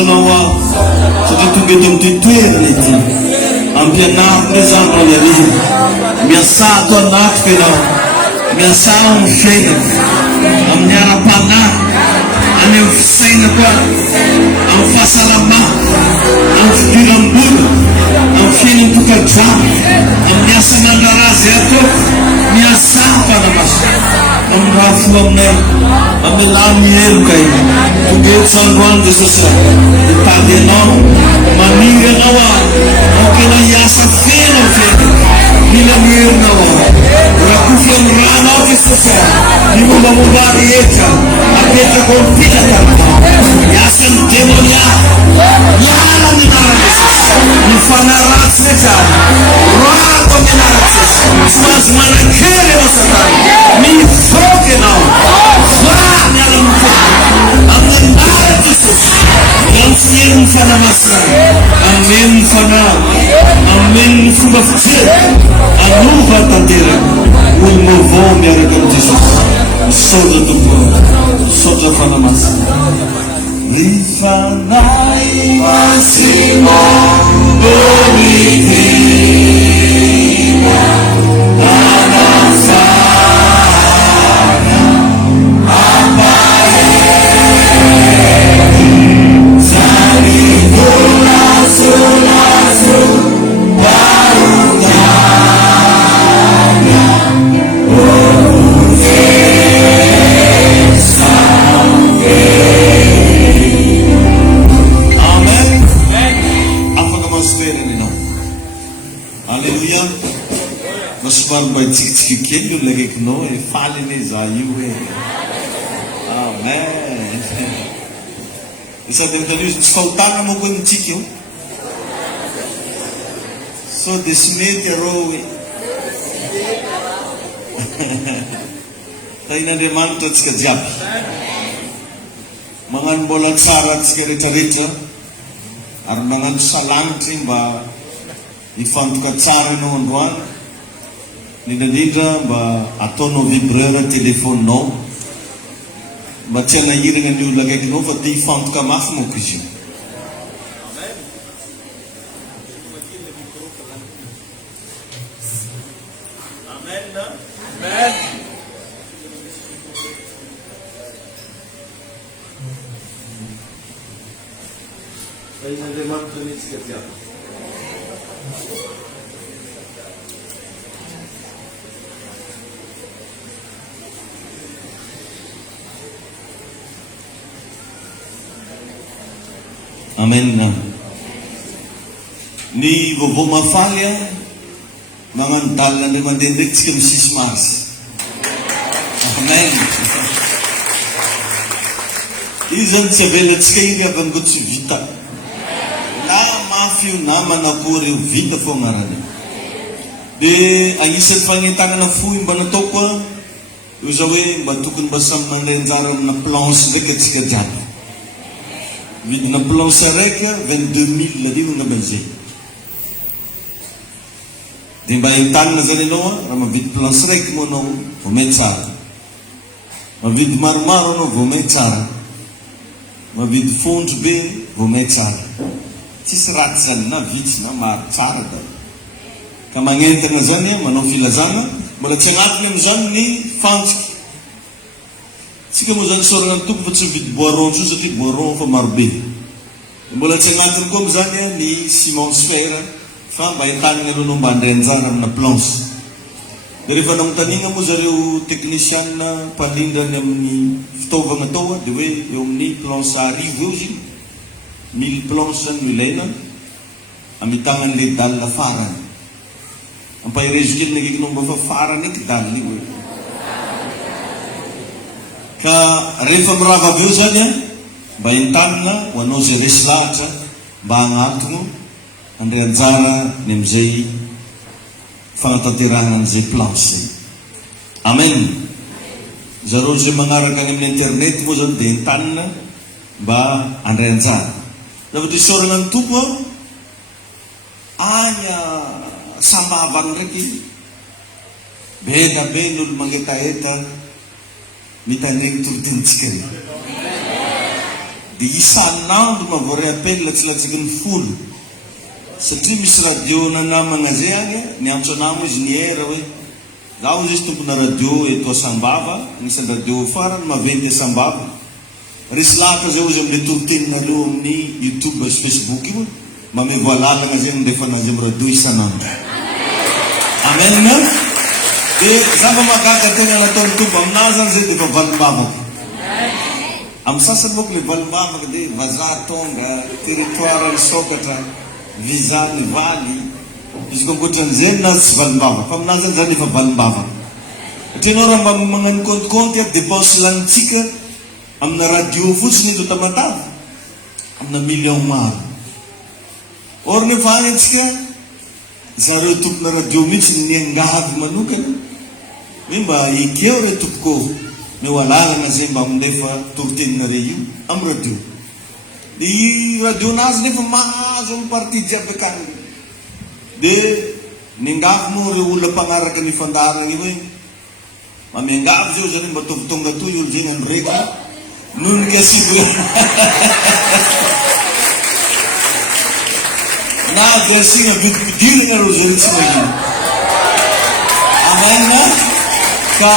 anao aho satria tonga eto amin'ity toerana ity ampianarina izany rao iarina miasa ato anatrika ianao miasa amin'ny fiainako amin'ny ara-panahy any amin'ny fisaina koa amin'ny fahasalamana amin'ny fidiram-bola amin'ny fiainany tokadrano amin'ny asany andarazy ato miasa fanamaso amin'ny raha fo aminay amin'ny lahy miheloka iny tonga eto zandroany Jesosy mitady anao maniry anao aokena hiasa feno amin'ny fiainana mila miherinao raha kofy amin'ny ranao Jesosy ny mombamomba rehetra apetrako amin'ny filatananao hiasan'ny demonia miala amin'ny anarana Jesosy ny fanaratsy rehetra rako amin'ny anarana Jesosy tsy mahazo manan-kery ianao Satana mivoaka ianao va miala amin'ny anarana Jesosy ampieny ny fanamasana ameny ny fanahy ameny ny fomba fijery anova tanteraka olo vaovao miaraka amin'ny Jesosy misaotra tompo misaotra fanamasana ny fanahy masina bomitina anafana ampahery zanidolasolazol barutanya amen afaka masoterana ianao alleluia masomary mba hitsikitsika kely olo akaikinao e faly ane za io e amen sady mitany izy tsy fahotana moko hoe mitsika io so de sy mety arô e tain'Andriamanitra atsika jiaby magnano mbola tsara atsika rehetrarehetra ary magnano salanitry mba hifantoka tsara ianao androany indrindra mba ataonao vibreur téléphone-nao mba tsy hanahirana ny olona akaikinao fa te hifantoka mafy moko izy io amen ny vaovao mafaly magnano dalina ndray mandeha ndraiky tsika amin'ny 6 mars amen izy zany tsy avelatsika iny avy amin'go tsy vita na mafy io na manakory io vita fo agnarany de agnisan'ny fagnentanana fohy mba natao koa io zao hoe mba tokony mba samy mandray anjara amina planche ndraiky atsika jiaby vidina planche araiky 22 000 io ngamba zay de mba entanina zany ianao raha mavidy planche raiky moa anao vomay tsara mavidy maromaro anao vomay tsara mavidy fondro be vomay tsara tsisy raty zany na vitsy na maro tsara da ka magnentana zany manao filazana mbola tsy agnatiny am'izany ny fantsiky tsika moa zany sorana ny tompo fa tsy mividy boiron tso satria boiron fa marobe mbola tsy agnatiny koa am'izany ny ciment sphère fa mba entanina alohanao mba andray anjara amina planche de rehefa namotanina moa zareo technicienne mpanlindrany amin'ny fitaovagna tao de hoe eo amin'ny planche arivo eo izy 1000 planche zany no ilaina amitagnan'le dalina farany ampahirezo kely nakaikinao mba fa farany eky dalina io ka rehefa mirava avy eo zany mba entanina ho anao zay resy lahatra mba agnatogno andray anjara ny am'izay fanatanterahana an'izay planche zay amen zareo zay magnaraka any amin'ny internet moa zany de entanina mba andray anjara zavatra isorana ny tompo anya sambavany ndraiky be da be ny olo mangetaheta mitaneny torotonontsika re dia isan'andro mavory appel latsalatsaky ny folo satria misy radio nanamagna zay agny niantso anamo izy niera hoe zaho izy tompona radio eto Asambava anisan'ny radio farany maventy Asambava resy lahatra zao izy amin'le toroteninareo amin'ny YouTube sy Facebook io mame voalalagna zay ndefa anazy amin'ny radio isan'andro. Amen. Dia zava magaga tegna nataon'ny tombo aminazy zany zay dia efa valimbavako. Amin'ny sasany moa le valimbavaka dia vazaha tonga territoire ny sokatra visa ny valy izy ko ankoatran'izay na tsy valimbavaka fa aminazy zany efa valimbavaka. Hatrenao raha magnano compte dépense lanitsika amina radio fotsiny eto Tamatavy amina million maro. Or nefa agny antsika zareo tompona radio mihitsy niangavy manokana hoe mba ikeo re tompoko meo alalagna zay mba mindefa toroteninareo io amin'ny radio. I radio nazy nefa mahazo amin'ny parti jiaby akany dia niangavy moa reo olona mpagnaraka ny fandarana io hoe mamiangavy zao zany mba tonga toy olo zay nano reka noho ny asibo na dia asigna vidipidirana reo zay tsy magnino. Amen. Ka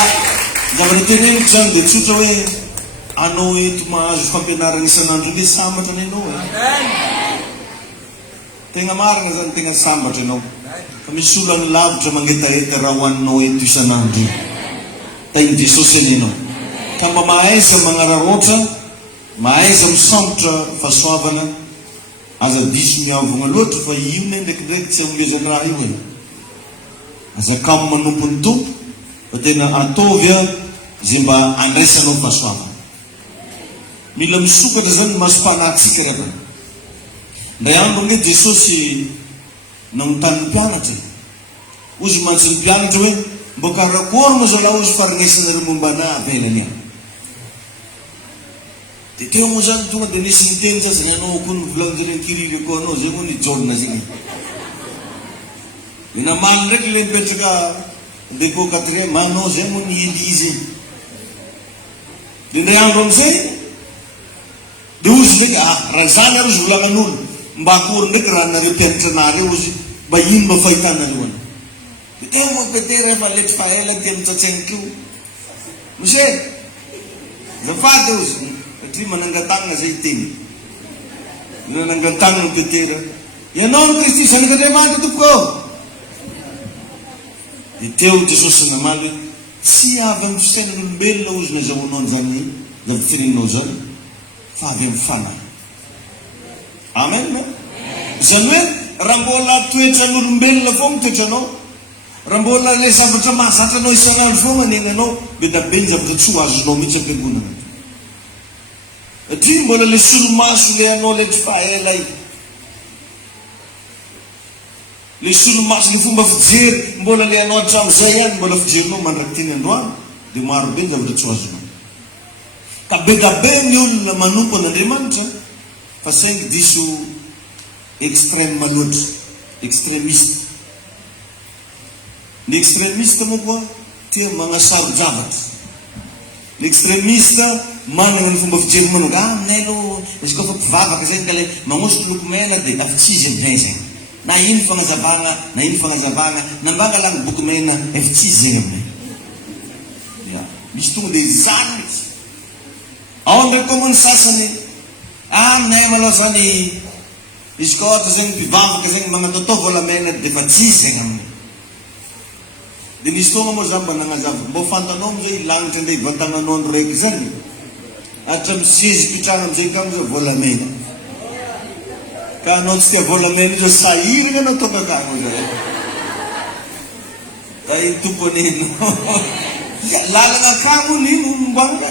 zavatra teneniko zany dia tsotra hoe anao eto mahazo fampianarana isan'andro le sambatra ny anao tegna marina zany tegna sambatra anao fa misy olo any lavitra mangetaheta raha hoaninao eto isan'andro io tain'i Jesosy any anao ka mba mahaiza magnararoatra mahaiza misambotra fahasoavana aza diso miavogna loatra fa io ne ndraikindraiky tsy amolezany raha io e azakamo manompo ny tompo fa tena atovy a zay mba andraisanao fahasoavana. Mila misokatra zany masom-panahtsika raha ndray andro nge Jesosy nanontany ny mpianatra ozy mantsy ny mpianatra hoe mbo karakory moa zao laha ozy farinaisanareo momba ana avelany any dia teo moa zany tonga dia nisy niteny sasany anao koa novolanjare nkiriry ko anao zay moa nijorona zany inamaly ndraiky le mipetraka dépôt 4e anao zay moa ny Elizy dia ndray andro amizay dia ozy ndraiky raha zany ary ozy volagnan'olo mba akory ndraiky raha nareo mpianatra anareo ozy mba ino mba fahitanareo any dia teo moa Petera efa letry faela dia mitsatsainiko mose zafady ozy satria manangatagna zay teny manangatagna Petera ianao ny Kristy Zanak'Andriamanitra tompoko dia teo Jesosy namaly hoe tsy avy amin'ny fisainan'olombelona ozy nazahoanao an'izany zavitirenao zany fa avy amin'ny fanahy. Amen. Zany hoe raha mbola toetran'olombelona foana toetranao raha mbola le zavatra mahazatra anao isan'andro foana ny ainanao be da be ny zavatra tsy ho azonao mihitsy am-piangonana satria mbola le solomaso le anao letry faela io le solomaso le fomba fijery mbola le anao hatram'izay any mbola fijerinao mandraky teny androany dia maro be ny zavatra tsy ho azonao ka be da be ny olona manompo an'Andriamanitra fa saingy diso extrême loatra extrémiste. Ny extrémiste moa koa tia magnasaro-javatra. L'extrémiste manana ny fomba fijery manao aminay aloha izy koa fa mpivavaka zay ka le magnosotro loko mena dia afa tsy izy amin'izay zay na ino fagnazavagna nambanga lany boky mena efa tsy izy eny aminay misy tonga dia zany mihitsy. Ao ndraiky koa moa ny sasany aminay malao zany izy koa ohatra zany mpivavaka zany magnatotao volamena dia efa tsy izy zany aminay. Dia nisy tonga moa zany mba nagnazava mba fantanao amizay lagnitra nde ivantananao andro raiky zany hatra misezy pitrana amizay ka amizay volamena ka anao tsy tia volamena izy sahirana anao tonga kamo zay da iny tomponino lalana kamo nino mbanga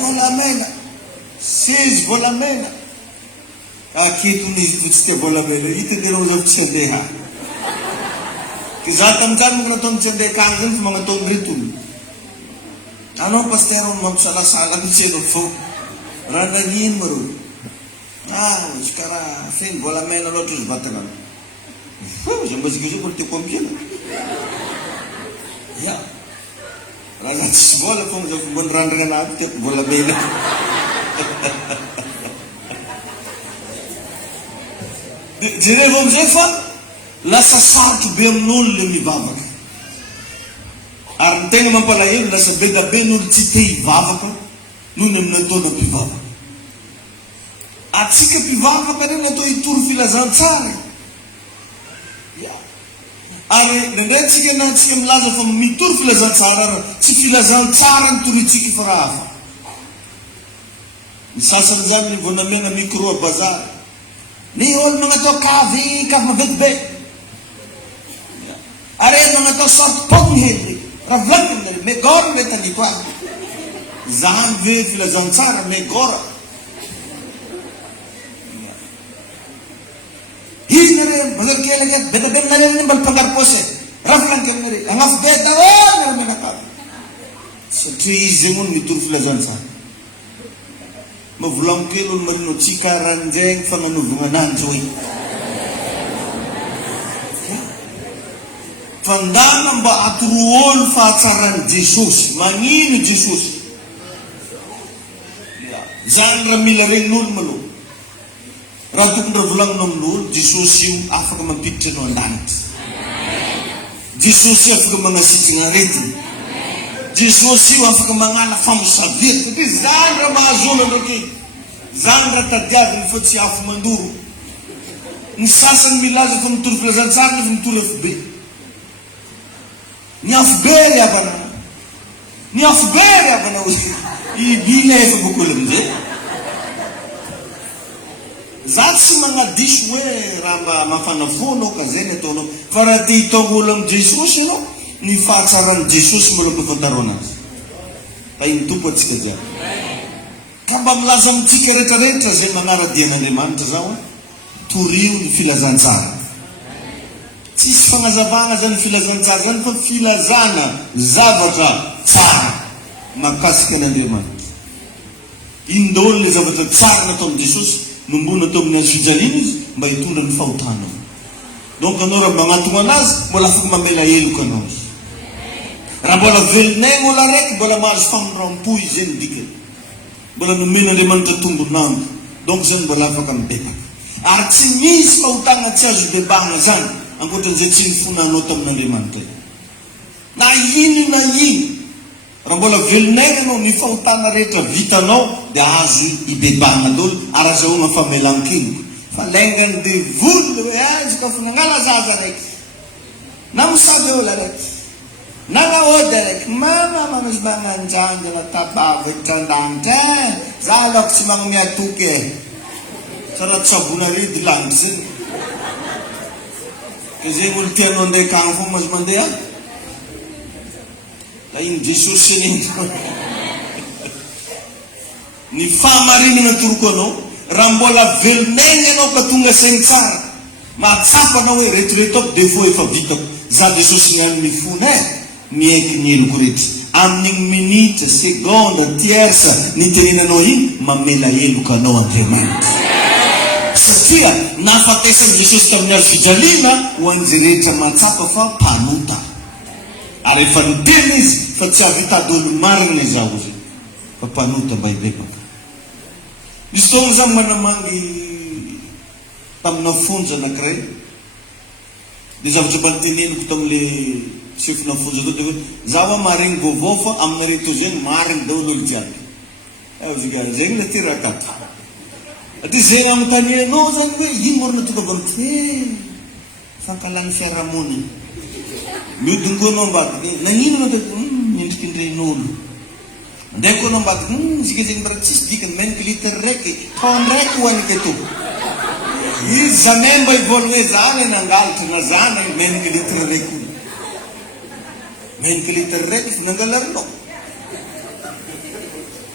volamena sezy volamena aketonizy tsy tia volamena hitatenao zay tsy andeha ka za tamin'izany moa nataony tsy andeha akany zany fa magnataony retony anao paster mampisalasala mitsy anao fo raha nagnino ma rô izy karaha feny volamena loatra izy vatana za mbazika zay mbola tiako ampiana ya raha za tsisy vola fo za fomba nirandrana anaty tiako volamena jereo amizay fa lasa sarotro be amin'olo le mivavaka, ary ny tegna mampalahelo lasa bega be n'olo tsy te hivavaka noho ny amin'ny nataona mpivavaka. Atsika mpivavaka reny atao hitory filazantsara, ary ndraindray tsika na tsika milaza fa mitory filazantsara ra tsy filazantsara ny torytsika fa raha hafa. Ny sasany zany vao namena micro a bazary, ny olo magnatao kavy mavety be, ary magnatao sorte pogny hely raha volagny megora mety aniko azy zany ve filazantsara megora. Izy nare bazary kely aky beda be minareny mba mpangary posy raha volagny kely nare agnafo be daholo nare menakavy satria izy zegny olo mitory filazantsara. Mavolagno kely olo marino tsika randraigny fananovagna ananjy hoe fandana mba atoroolo fahatsarany Jesosy. Magnino Jesosy? Zany raha mila regnin'olo maloha. Raha tokony raha volagninao amin'olo, Jesosy io afaka mampiditra anao an-danitra. Jesosy io afaka magnasitrana aretina. Jesosy io afaka magnala famosavety. Satria zany raha mahazoana ndraiky, zany raha tadiaviny fa tsy afo mandoro. Ny sasany milaza fa mitory filazantsara nefa mitory afo be. Ny afo be ry avana, ny afo be ry avana ibila efa bokolo amizay. Za tsy magnadiso hoe raha mba mafana fonao ka zay ny ataonao, fa raha te hitonga olo amin'ny Jesosy anao, ny fahatsarany Jesosy mbola mpafantaro anazy. Fa iny tompo atsika jiaby. Ka mba milaza amitsika rehetrarehetra zay magnara-dian'Andriamanitra zao, torio ny filazantsara. Tsisy fagnazavana zany filazantsara zany fa filazana zavatra tsara mahakasika an'Andriamanitra. Iny daholo le zavatra tsara natao amin'ny Jesosy nombona atao amin'ny azo fijaliana izy mba hitondra ny fahotana. Donc anao raha magnatona anazy mbola afaka mamela heloka anao izy. Raha mbola velonay olo araiky mbola mahazo famonram-po izy zay ny dikany. Mbola nomen'Andriamanitra tombon'andro. Donc zany mbola afaka mibebaka. Ary tsy misy fahotana tsy azo bebahana zany ankoatran'izay tsy nifonanao tamin'Andriamanitra. Na ino na ino. Raha mbola velonay anao ny fahotana rehetra vitanao dia azo ibebahana daholo ary azahoana famelan-keloko. Fa laingany devoly hoe azy ka fa nangala zaza raiky. Na misady olo araiky. Na naody araiky. Mama manosy mananjanja na tabava itrandanitra. Za alako tsy magnome atoky e. Sara tsabona ridy lanitra zay. Ka zay olo tianao ndraiky agny fo mazo mandeha. La iny Jesosy iny. Ny fahamarinana toroko anao, raha mbola veloneny anao ka tonga sainy tsara, mahatsapa anao hoe retoretoko defo efa vitako. Za Jesosy ngany mifona mieky ny heloko rehetra. Amin'igny minitra, segonda, tiersa niteninanao iny, mamela heloka anao Andriamanitra. Satria nafataisan'i Jesosy tamin'ny azo fijaliana ho an'izay rehetra mahatsapa fa mpanota. Ary efa niteny izy fa tsy havitadolo marina izaho zay fa mpanota mba hibebaka. Misy taona zany manamangy tamina fonja anankiray, dia zavatra mba niteneniko tamin'le chefina fonja tao dia hoe zaho maharegny vaovao fa amin'ny reto zay mariny daholo olo jiaby. Zegny le terakato. Dia zay agnontanianao zany hoe ino marina tonga avy amity fankalany fiarahamonina. Miodingoanao ambadiky, nagnino anao dia mendriky indren'olo. Ndeko anao ambadiky, zika zegny mara tsisy dikany, meniko litra raiky, taony raiky hoaniko eto. Izy zamay mba hivolagna hoe zany nangalitra na zany meniko litra raiky. Meniko litra raiky fa nangalarinao.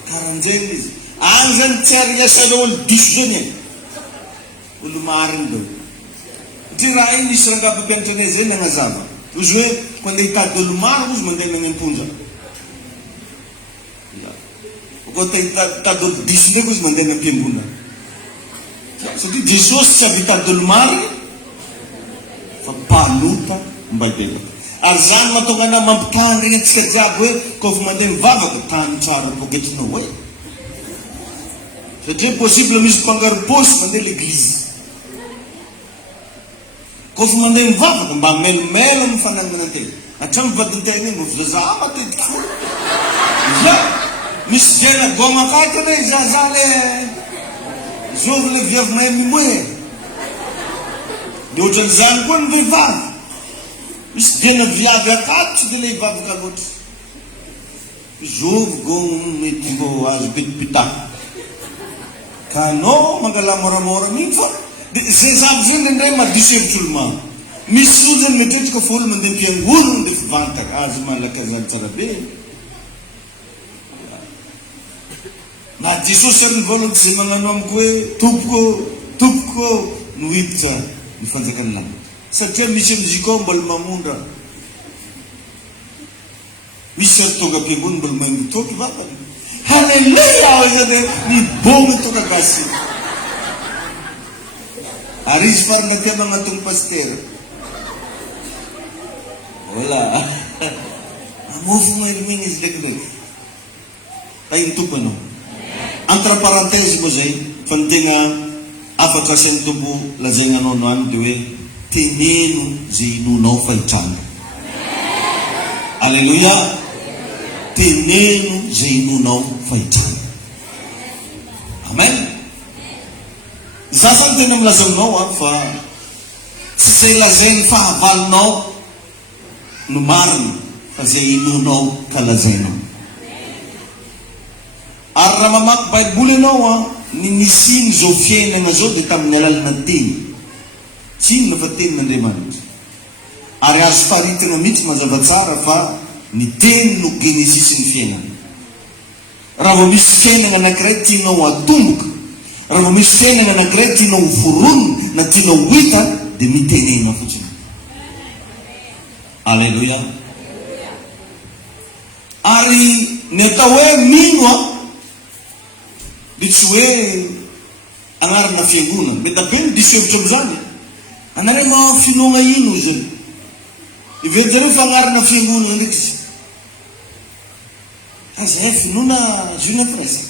Karan'izay izy. Agny zany tsy ariasanao olo diso zany e. Olo mariny dao. Satria raha iny nisy rangaba mpianatranay zay nagnazava. Izy hoe ko andeha hitady olo maro izy mandeha any am-ponja. Ko te hitady olo diso ndraiky izy mandeha any am-piambonana. Satria Jesosy tsy avy hitady olo maro fa mpanota mba hibebaka. Ary zany mahatonga anao mampitany regny antsika jiaby hoe koa fa mandeha mivavaka tany tsara poketrinao hoe. Satria possible misy mpangaro-pôsy mandeha l'église. kofa mandeha mivavaka mba melomelo amin'ny fanagnana tena hatramy vadintena iny mivozazah matetiky fo za misy dena gomakaty hoe za le zovy le viavy mahay mimoe de ohatran'izany koa ny vehivavy misy dena viavy akaty tsy de le hivavaka loatra zovy go mety mbo azo pitipitaha ka anao mangala moramora miny fa de zay zavy zay ndray madiso hevitry olo maro misy olo zany metretrika fa olo mandeha mpiangolony de fivantaka azy malaka zany tsara be na jesosy ary nyvoalohany zay magnano amiko hoe tompoko no hiditra ny fanjakany lama satria misy amizikao mbola mamondra misy ary tonga ampiangolony mbola maimbo toky vatany halleluja aho zany mibogny toka gasy ary izy farina tia magnatony paster voilà amofo mailomigny izy lekileky tainy tompo anao entre parenthèse moa zay fa ny tegna afaka asian'ny tompo lazaigna anao no any de hoe teneno zay inonao fahitrana alleluia teneno zay inonao fahitrana amen za zany tena milaza aminao fa tsy zay lazainy fahavalonao no marina fa zay inonao ka lazainao ary raha mamaky baiboly ianao ny nisiny zao fiainana zao de tamin'ny alalana teny tsy inona fa tenin'Andriamanitra ary azo faritina mihitsy mazava tsara fa ny teny no genesisy ny fiainana raha vao misy fiainana anankiray tianao atomboka raha vao misy fiainana anankiray tianao hoforonina na tianao hita de mitenena fotsiny alleluia ary ny atao hoe mino de tsy hoe agnarana fiangonana mety be ny diso hevitra am'izany anare ma finoagna ino zany ivety zareo fa agnarana fiangonana ndraiky izy aza finoana zona frasa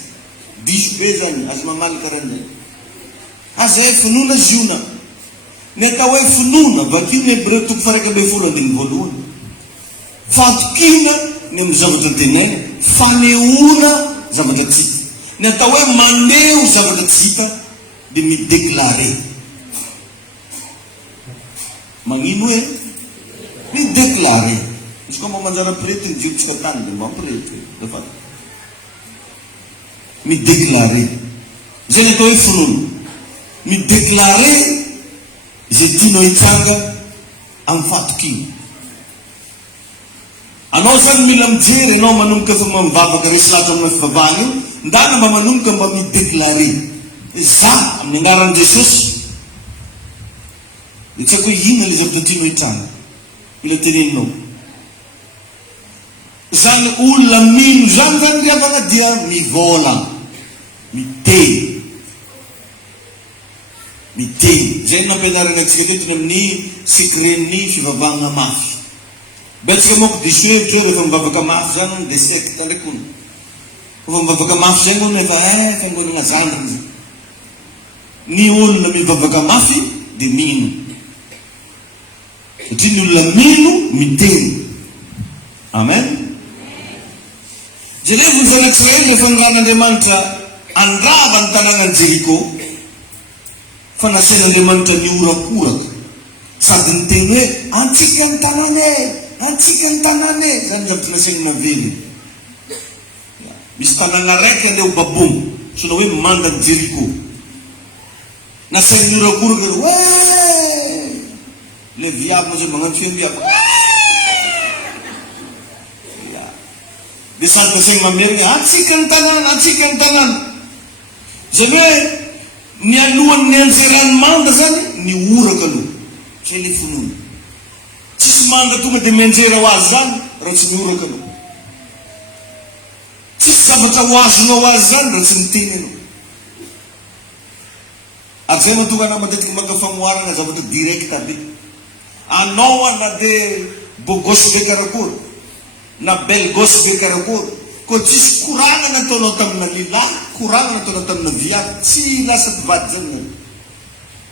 diso be zany azo mamaly karan'zay aza finoana zona ny atao hoe finoana vakiny hebreu toko faraika ambe folo andiny voalohany fatokina ny amin'ny zavatra tenaina fanehoana zavatra tsy hita ny atao hoe mandeho zavatra tsy hita de midéclaré magnino hoe midéclaré izy koa mba manjara pirety ny jirotsika tany de mampirety dafa midéclaré zay ny atao hoe finoana midéclaré zay tianao hitsanga amin'ny fatokina anao zany mila mijery anao manomboka fa mivavaka resy latra amina fivavahana io ndana mba manomboka mba midéclaré za amin'ny angaran'i Jesosy de tsy haiko hoe inona le zavatra tianao hitranga mila teneninao zany olona mino zany zany riavana dia mivola miteny zay nampianarana antsika tetiny amin'ny secretny fivavahana mafy betsika moko diso hevitra hoe rehefa mivavaka mafy zany de secte ndraiky ono rehefa mivavaka mafy zay ono efa fangonana zandriny zay ny olona mivavaka mafy de mino satria ny olona mino miteny amen zay levy ny zanatsiraely rehefa niran'Andriamanitra andrava ny tanànan'i Jeriko fa nasian'Andriamanitra niorakoraka sady ny teny hoe antsika ny tanàna zany zavatra nasiany mavely misy tanàna raiky andeha ho babomo sona hoe mandany Jeriko nasiany niorakoraka hoe le viavy mazao magnano feno viavy de sady nasiany mamerina antsika ny tanàna zay hoe ny alohan'ny ny anjerany manda zany ny oraka aloha zay le finoana tsisy manda tonga de mianjera ho azy zany raha tsy mioraka aloha tsisy zavatra ho azonao azy zany raha tsy miteny anao ary zay mahatonga anao matetiky maka famoarana zavatra directa be anao na de bogosy be karakory na belle gosse be karakory ko tsisy koragna nataonao tamina lilahy koragna nataonao tamina viavy tsy lasa mpivady zany nany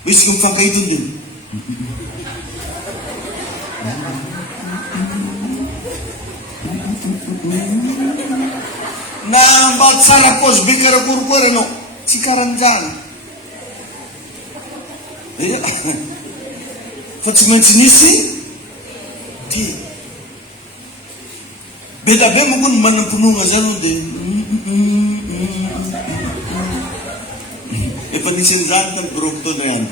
misy mifankahitony iny na mba tsara pôzy be karakorikory anao tsy karan'izany fa tsy maintsy nisy ty be da be moa koa ny manam-pinoana zany o dia efa nisy an'izany tamy borokotona ihany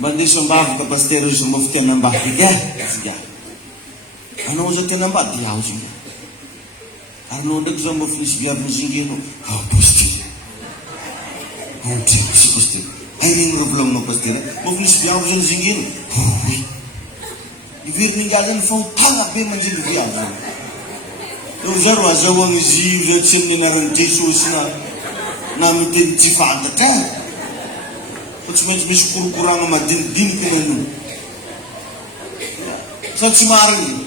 mba ndeso ambavaka paster izy mba fitianam-bady ika tsika anao zao tianam-bady iaho zika ary nao ndraiky zao mba finisy viavy zingenao paster tsy paster aininy raha volaminao paster mba finisy viavy zany zingeno iverin'inga zany fahotana be manjely viavy zany eo za ro azahoagny izy io zay tsy amin'ny anaran'ny jesosy na miteny tsy fantatra fa tsy maintsy misy korokoragna madinidiniky nanio sa tsy mariny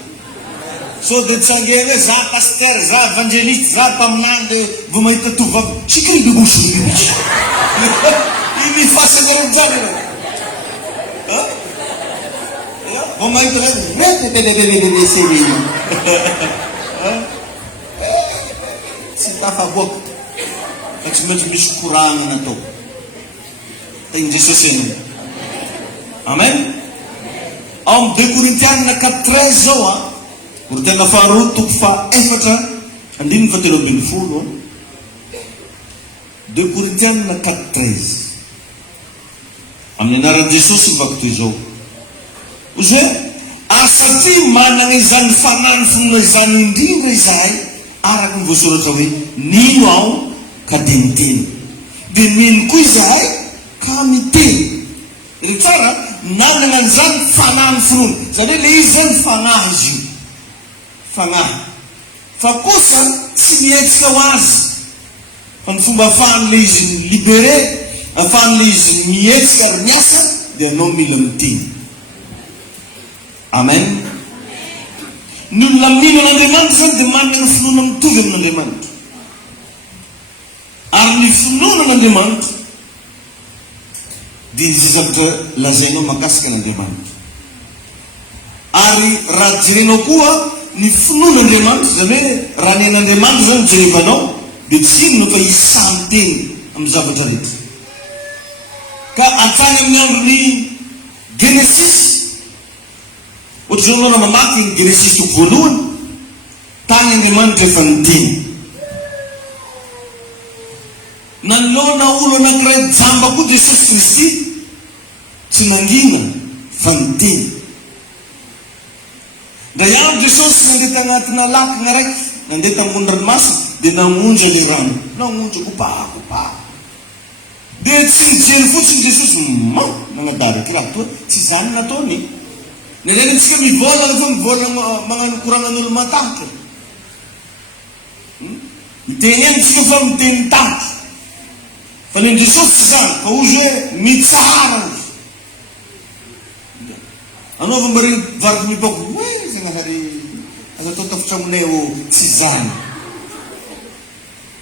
so de tsangena hoe za paster za evangeliste za mpaminany de vo mahita tovavy sikry bibosy imifasanareny zany vo mahita reteteteteteteseny tsy tafaboaka fa tsy maintsy misy koragna natao tegny jesosy eny amen ao amy 2 Korintianina 4:13 zao a ory tena faharoa toko faefatra andininy fatelo ambin'ny folo 2 Korintianina 4:13 amin'ny anaran'i jesosy mivako toy zao ozy hoe satria manana izany fagnano finoana izany indrindra izahay araky ny voasoratra hoe nino aho ka de miteny de nino koa izahay ka miteny ry tsara nanana an'izany fagnano finoana zany hoe le izy zany fagnahy izy io fagnahy fa kosa tsy mihetsika ho azy fa ny fomba afahan'le izy libéré afahan'le izy mihetsika ary miasa de anao mila miteny amen ny olona mino an'Andriamanitra zany de manana finoana mitovy amin'Andriamanitra ary ny finoana an'Andriamanitra dia izay zavatra lazainao mahakasika an'Andriamanitra ary raha jerenao koa ny finoan'Andriamanitra zany hoe raha ny an'Andriamanitra zany jerevanao dia tsy inona fa izy samy teny amin'ny zavatra rehetra ka atrany amin'ny androny Genesis ohatra zao anao na mamaky ny Genesis toko voalohany tany Andriamanitra efa niteny nanolona olo anankiray jamba koa Jesosy Kristy tsy nangina fa niteny da ihany Jesosy nandeha tagnatina lakana raiky nandeha tambony ranomasina dia namonjy le rano namonjy kopakopa dia tsy nijery fotsiny Jesosy nagnadary ty raha toa tsy zany nataony nezany antsika mivolagna fa mivolagna magnano koragnan'olo matahatra miteny eny tsika fa miteny tahatra fa ny Jesosy tsy zany fa ozy hoe mitsara ozy anao fa mbary variky mipako hoe zagnahary aza atao tafitramonay o tsy zany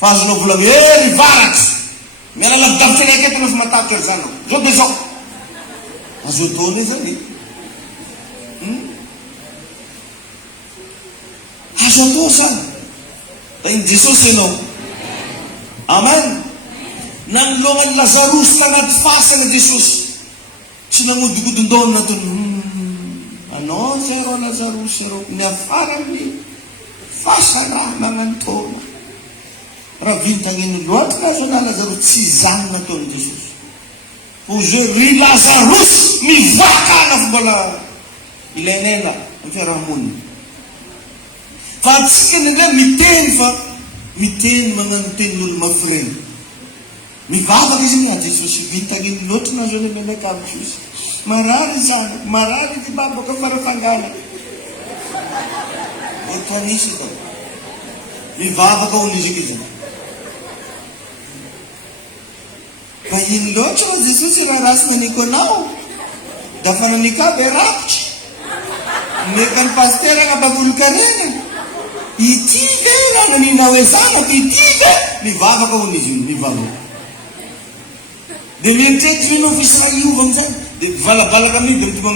fa azonao volagna ry varatry miala lavidavitra raiky eto anao fa matahatra ry zanao zao de zao azo ataony zany azo atao zany da iny Jesosy ianao amen nanologna Lazarosy tagnaty fasana Jesosy tsy nagnodikodon-daony nataony anao zay ro Lazarosy ro ny afara amin'ny fasana magnantaona raha vintagnino loatra na zo na Lazarosy tsy zany nataony Jesosy ozy hoe ry Lazarosy mivoaka na fa mbola ilainena amin'ny fiarahamonina fa atsika nindray miteny fa miteny magnano tenin'olo mafireny mivavaka izy nia Jesosy vintagnino loatra na zo lemenaka aby Jesosy marary zany marary ty babaka farafangana otanisy ka mivavaka onizika izy fa iny loatra wa Jesosy raha rasy naniko anao da fa naniko aby rapitry meka ny paster agnabavolon-karena itika io raha nanina hoe zanako itika mivavaka onizy io mivavaka de mieritreritra ianao fa isy raha iova amizany Di bala kami berjumpa.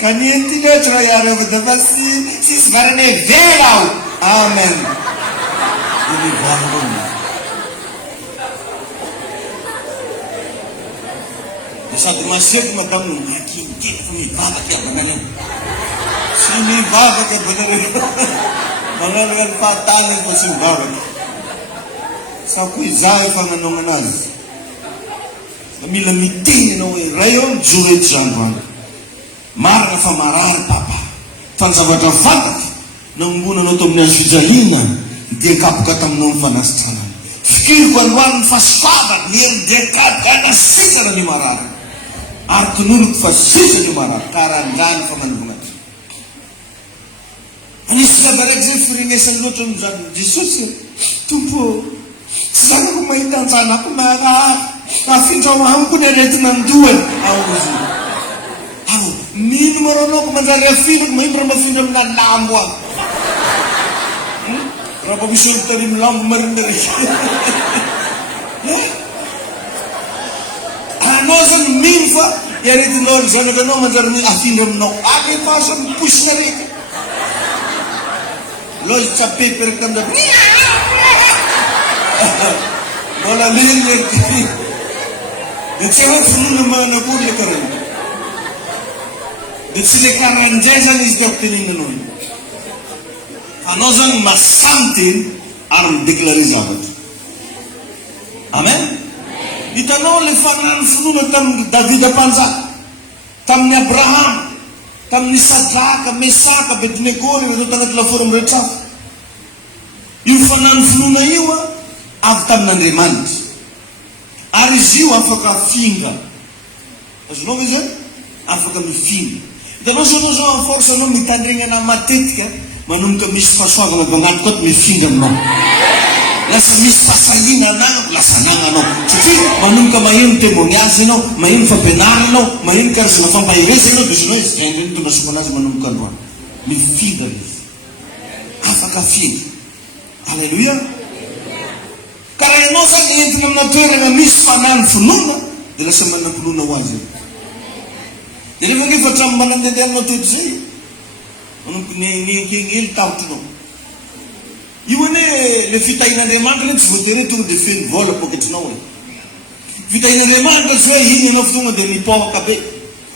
Kanian tidak cerayara betul si sekarang ni velau. Amen. Ini bangun. Di satu masjid macam makin kami bapak yang benar. Sini bapak yang benar. Mana dengan fatal yang bersimbaran. Sa kuizai panganonganas. Namilamitin no rayon juret jamban. Marga famarar papa. Tanzabata fatak. Nang muna no tom na sujahina. Dia kapkatam nung fanastranan. Fikir kwan fasfadat niya dekat kana sisa na ni marar. Artunurut fasisa ni marar. Karangan famanungan. Anis ka barag zefuri nesan lutong zan Jesus. Tumpo. Sana ko maindan sana ko nafinta ko na dito ng duwan. Ni numero ko man sa refil may mafindam na lamwa. Rapa bisul tarim lam marindari. Ano san minfa yari tinol sana kano man sa ni afindam no. Agi pa sa push na rin. Loy sa paper kam da. Bola lirik. Ditsewat sunun naman na puli ka rin. Ditsilikaran jason is doctrine nun. Anozang masamtin aram deklarizabat. Amen? Itano le fanan sunun tam David Panza. Tam ni Abraham. Tam ni Sadraka, Mesaka, Abednego, ito tangat la forum retaf. Yung fanan sunun na iwa aftam nan remand. Ariziu afaka finga. As long as afaka mi finga. Então nós somos uma força não me tandrinha na matetica, mas nunca me espaçou agora bangat kot me finga não. Nessa me espaçalina não, la sananga não. Porque mas nunca main temoniase não, main fapenar não, main carsina fampa igreja não, dos nós entendem tu nas conas mas nunca não. Me finga. Afaka finga. Aleluia. Karena nós aqui entramos na terra na misfanan fununa, ela semana fununa wazi. Jadi bagi facam banan de dem no tudo sei. Não nem ele tá tudo. E o ne le fita ina de mangle se votere tu de fin vola porque tu não é. Fita ina de mangle so aí no fundo de ni po cabe.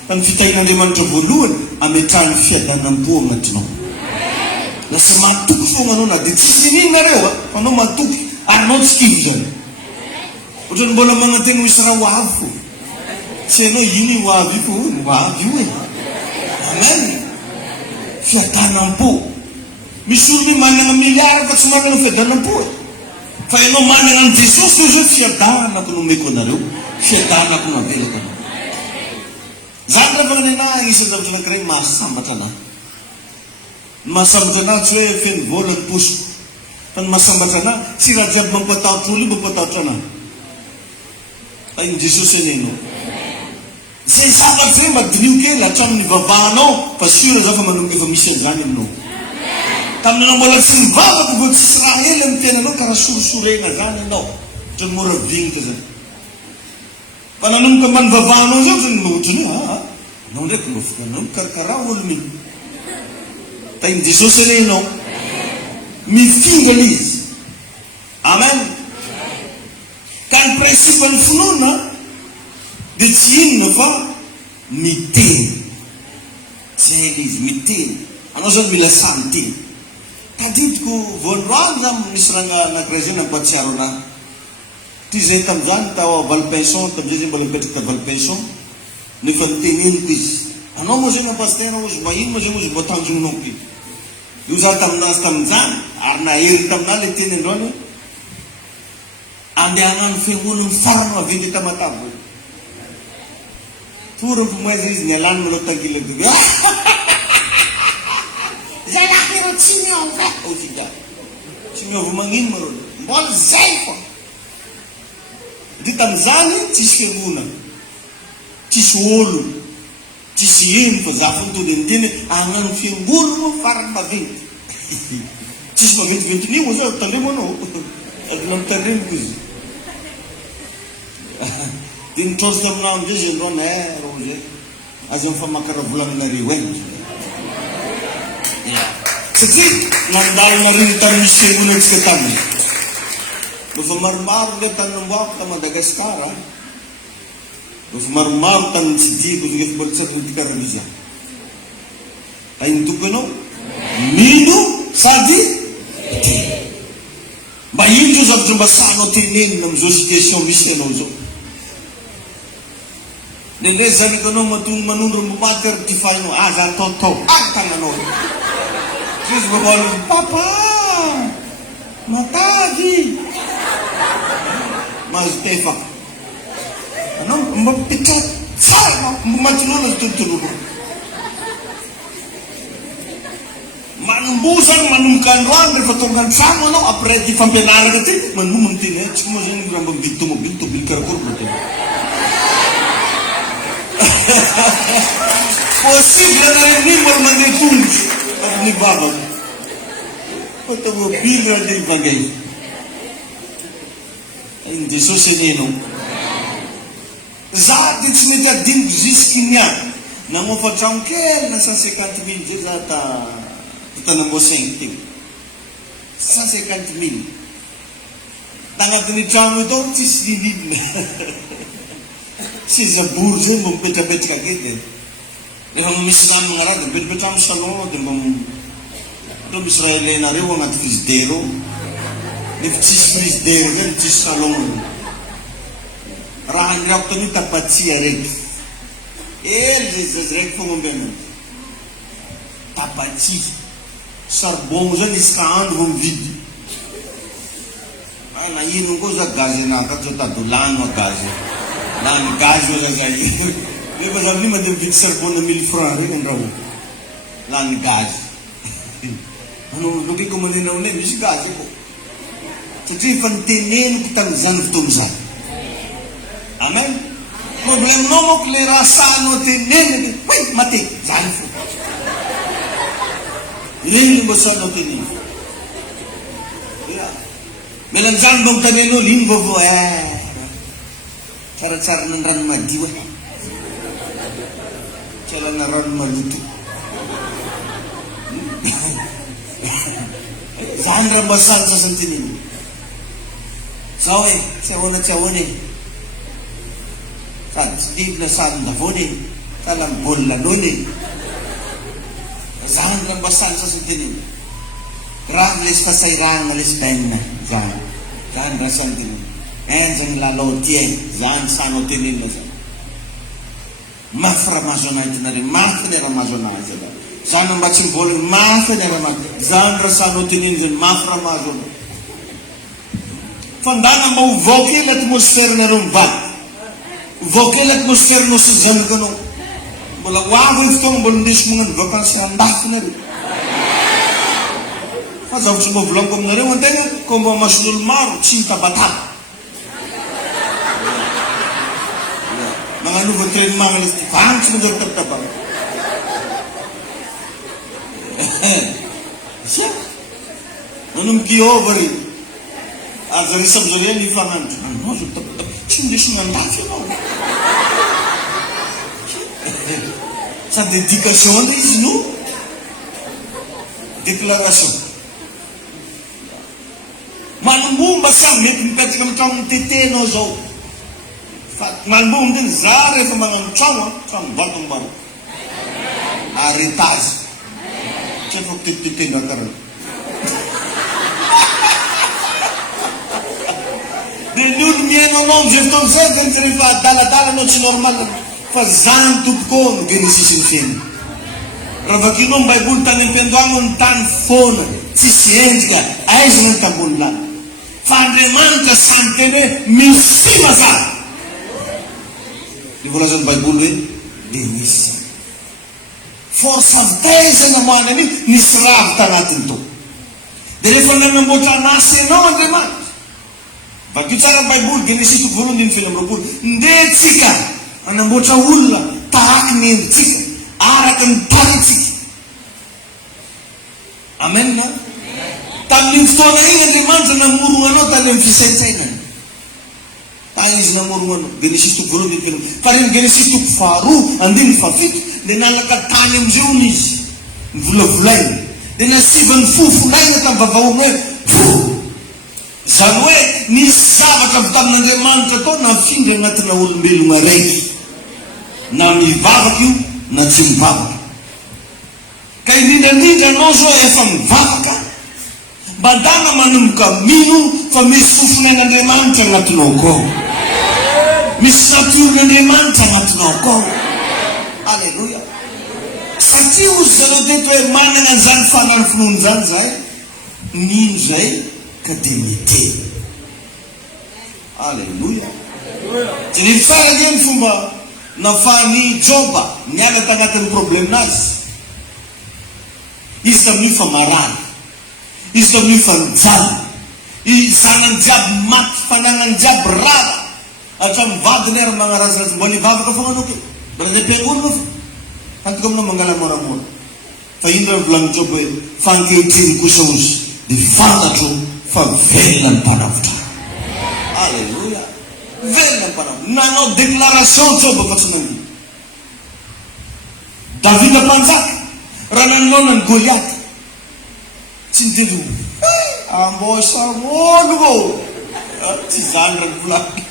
Kan fita ina de mangle volun a metal fia nan po matno. La sama tu funga no na de sini ngarewa, quando matuk are not skilled. Uton bola mga tenu isra wafu. Seno yini wa vipu wa viwe. Amen. Fiatan nampu. Misurmi manang milyar kat semua ng fiatan nampu. Kaya no manang Jesus ko jo fiatan ako nung meko na ro. Fiatan ako na vele ko. Zandra ba na isa daw sa kare masam batana. Masam batana chwe fin volat push. Pan masam batana si rajab mangpataw tuli bapataw tana. Ay Jesus ni no. Sen sabat sen madriu ke la cham ni vavano pasira za famanung ke famisia ganim no. Tam na bola sin vava ko Israel en pena no kara sursure na ganim no. Jon mora ving ke zan. Pananung ke man vavano zo jon no jon ha. No de ko no kara ulmi. Taim Jesus ni no. Mi fingelis. Amen. Kan principal fununa de tien no fa mitin. Selis mitin. Ano sa bila santi. Kadit ko vonran nam misranga na krezen ng patsaro na. Tizay tamjan tawa valpenson tamjay balipet ta valpenson. Ni fantinin quiz. Ano mo siya na pastero mo mayin mo siya mo botang jungnoki. Yusa tamnas tamjan arna ir tamna litin ndone. Andangan fengulun farma vinita matabu. Puro pumuezis nyelan mulut tagil itu. Zela kiro chinyo va. Oh tidak. Chinyo vumangin marun. Bol zelpo. Di Tanzania tiskeguna. Tiswolu. Tisien po zafun tu dentine angan fengul mo farma vint. Tisma vint ni mo sa talimo no. Aglam tarim kuzi. Iny trôsy taminao amizay zay andro ro zay azy mifamakara volaninareo eny satria nandalona riny tamin'ny misy fiangonantsika taminy nofa maromaro le taninamboako ta Madagasikara nofa maromaro tamin'ny tsy diko zay efa mbola tsy arity karan'izy ainy toko ianao mino sady mba ino zao zavatra mba sahanao tenenina amizao situation misy ianao zao nendre zaniko anao matongo manondro momaty ary ty fahinao za taotao tagnanao izy mavalo papa matavy mahazo tefa anao mba petra tsara matinona azy tontoloko manombo zany manomboka androany rehefa tonga an-trano anao après ty fampianarana ty manomony teny tsy moa zany raha mba mividy tômôbily karakory mba tena possible anareny mbola mandeha tongotra amin'ny vavako automobily raha andeha ivangay iny Jesosy enenao za ty tsy mety adiniko jusqu'iniany namofa trano kely na 150 000 zay za tanambo 5 teo 150 000 tagnatin'ny trano ito tsisy liliny sy zabory zay mba mipetrapetraka kety rehefa misy rano magnaraha dia mipetrapetra amin'ny salon dia mba misy raha ilainareo agnaty frizidera nefa tsisy frizidera zay tsisy salon raha anyrako tanio tapatsia raiky ely zay raiky fogna ombiana tapatsia sarbon zany izy ka andro vo mividy na ino koa za gazy anaka zao tadolano gazy lany gazy io zazay nefa za amin'io mandeha mividy sarbon na 1000 francs regny andraho lany gazy lokiko manenao ne misy gazy ko satria efa niteneniko tamin'izany fotoana zany amen problemenao moko le raha sahanao teneniny hoe matety zany fo ireny mba sahanao teneny melan'izany mba mitanenao liny vavo tsaratsara na rano madio tsy alana rano maloto zany raha mba sany sasany teneny zao tsy ahoana tsy ahoana sady tsy divina sady ndavony sala mibolina anony zany raha mba sany sasany teneny raha lesy fasairana lesy bainina zany raha sany teneny zany lalao ty zany sanao tenenina zany mafy raha mahazo anazy tenare mafy ny raha mahazo anazy zany mba tsy mivolagny mafy ny raha mahazo zany raha sanao teneny zany mafy raha mahazo anazy fandana mba hovoaka ely atmosfère-nareo mivady hovoaka ely atmosfère-nao sy zanakanao mbola hoavo ny fotoagna mbola indesy magnano vakansy andafy nareo fa zavatra mba volaniko aminareo antegna ko mba mason'olo maro tsy mitabataba magnanova entraînement izy ty vanitsy manjary tabatabana nanomboky Jehova reny aza resy amizao reny ifanandro anao zo tabataba tsy indesy mandafy anao sady éducation ande izy no déclaration manomomba samy mety mipetraka amin'ny trano mitetenao zao fa manomomba teny za rehefa magnano trano bato-mbaro aretage tsy efa kitetetena karaha dia ny olo miaino anao amizay fotoana zay zany tsy rehefa adaladala anao tsy normal fa zany tompoko no genesisy ny fiaina raha vakinao ny baiboly tany am-piandohagno ny tany foana tsisy endrika aiza ny tambony lany fa Andriamanitra samy teny hoe misy mazava ny volazan'ny baiboly hoe dia misy force avitaizana moany any nisy ravy tanatiny to dia rehefa nanamboatra anasy anao Andriamanitra vakio tsara ny baiboly Genesis toko voalohany dimy felo amby roapolo ndetsika anamboatra olona tahaky ny endritsika araky ny tanitsika amen na tamin'iny fotoana iny Andriamanitra namorona anao tany amin'ny fisaintsainany Ay izy namoroana Genesis 2 voalohany teny. Fa reny Genesis 2 faharoa andiny fafito dia nalaka tany amizeo izy nivolavolaina dia nasivany fofolaina tamin'ny vavaorona hoe zany hoe nisy zavatra avy tamin'Andriamanitra tao nafindra agnatina olombelona raiky na mivavaka io na tsy mivavaka. Ka indrindrandrindra anao zao efa mivavaka mba dana manomboka mino fa misy fofon'Andriamanitra agnatinao koa, misy natoron'Andriamanitra agnatinao koa. Alleluia. Satria ozy zareo teto hoe manana an'izany fanany finoany zany zay nino zay ka dia mety. Alleluia. Tsy ny tsara ny fomba nafahany Joba niala tagnatin'ny problemnazy. Izy tamin'io fa marary, izy tamin'io fa nijaly, zanany jiaby maty, fanagnany jiaby rara, hatramin'ny vadiny ary magnarazazy mbola hivavaka foana anao ke mbola ny ampiangoana fa antoka aminao mangala moramora. Fa ino raha volagny Joba hoe fa ankehitriny kosa ozy dia fantatro fa velona ny mpanavotra. Alleluia. Velona ny mpanavotra. Nanao déclaration Joba fa tsy nanino. Davida mpanjaka raha naninona ny Goliaty tsy niteny ambosamono vo tsy zany raha volagny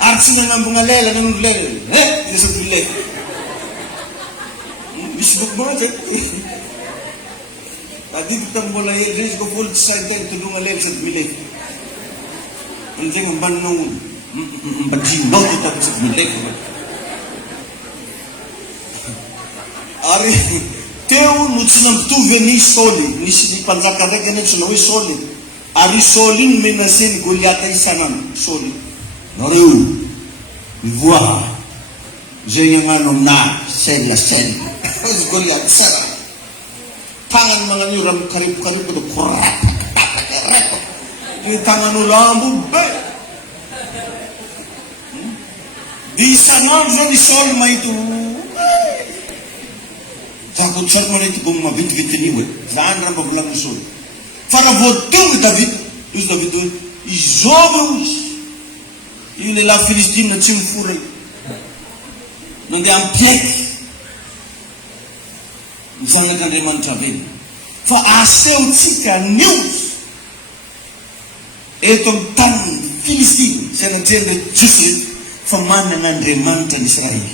ary tsy nanambona lela nanondro lela isaky lela misy loko manatsy adidy tambola hely zay izy koa folo tsy sainteny tolonga lela sady mileka anizay mambaninao olo mbadrinao ty tapo sady mileka. Ary teo no tsy nampitovy ny Saoly, nisy ny mpanjaka raiky anetsona hoe Saoly, ary Saoly iny menaseny Goliata isanandro. Saoly nareo mivoaha zay agnano amina sella izy Goliaty sera tagnany magnan'io raha mikaripokaripo da korapakapakarepa ny tagnan'olo ambo be di isanandro zany Saoly mahito zako tsary manety bomy mavintivitiny hoe zany raha mba volagny Saoly. Fa raha voatongy David, izy David hoe izôva ozy io lehilahy Filistina tsy mifora io nandeha ampiaiky ny zanak'Andriamanitra veny. Fa asehotsika niozy eto amin'ny tany Filistina zay najenry Joseph fa manana Andriamanitra ny Israely.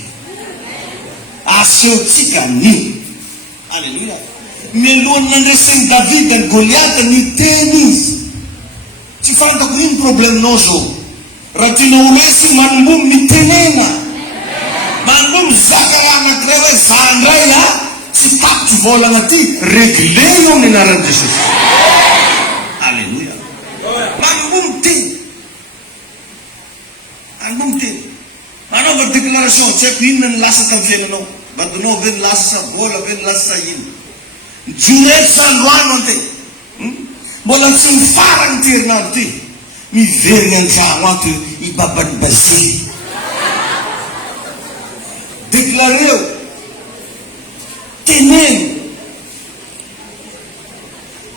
Asehotsika nio. Alleluia. Mialohan'ny nandreseny Davida ny Goliata niteny izy tsy fantako ino probleminao zao. Raha tianao resy manombomy mitenena, manombomy zaka raha anankiray hoe zandray tsy tapitry volana ty regle eo ny anaran'i Jesosy. Alleluia. Manombomy teny, manombomy teny, manaova déclaration tsy haiko inona ny lasa tamin'ny fiainanao, badinao ve ny lasa sa vola ve ny lasa sa ino, jorety sa androano ante mbola tsy mifarany ty herinandro ty miveriny andragno ato ibabany basily déclareo teneny.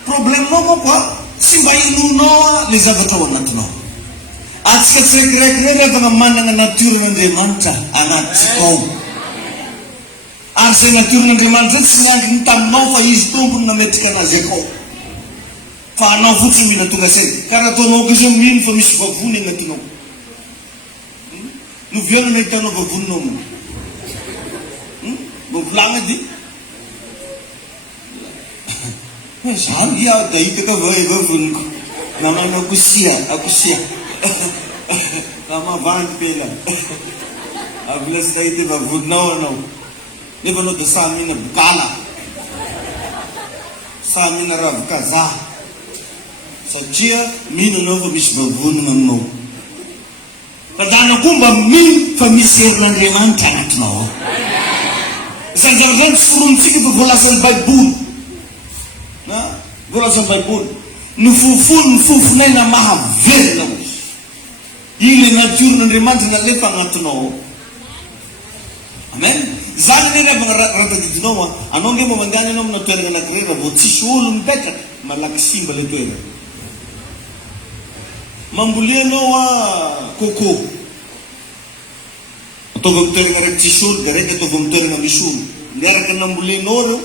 Probleminao moa koa tsy mba inonao le zavatra ao anatinao. Atsika tsiraikiraiky reny avana manana natoron'Andriamanitra anatsika ao. Ary zay natoron'Andriamanitra tsy miankiny taminao fa izy tompony nametrika anazy akao. Fa anao fotsiny mila tonga saina. Ka raha ataonao ko izy mino fa misy vavony agnatinao. Noviana na hitanao vavononao mo. Mba volagna di. Zany ia da hitaka vavoniko. Namana akosia. Namavandy pela. Avila sy dahity vavononao anao. Nefa anao da samina bokala. Samina ravikazaha. Satria mino anao fa misy vavonina aminao. Fa dana koa mba mino fa misy herin'Andriamanitra agnatinao. Zany zavatra tsy foronitsika fa voalazan'ny Baiboly. Voalazan'ny Baiboly. Ny fofonaina mahavelona ozy. Iny le natoron'Andriamanitra nalefa agnatinao. Amen. Zany le raha tadidinao anao nge mandany anao amina toerana anankiray raha vao tsisy olo mipetraka malaky simba le toerana. mambolenao coco. Ataovy amin'ny toerana raiky tsisy olo, dia raiky ataovy amin'ny toerana misy olo. Miaraka nambolenao reo,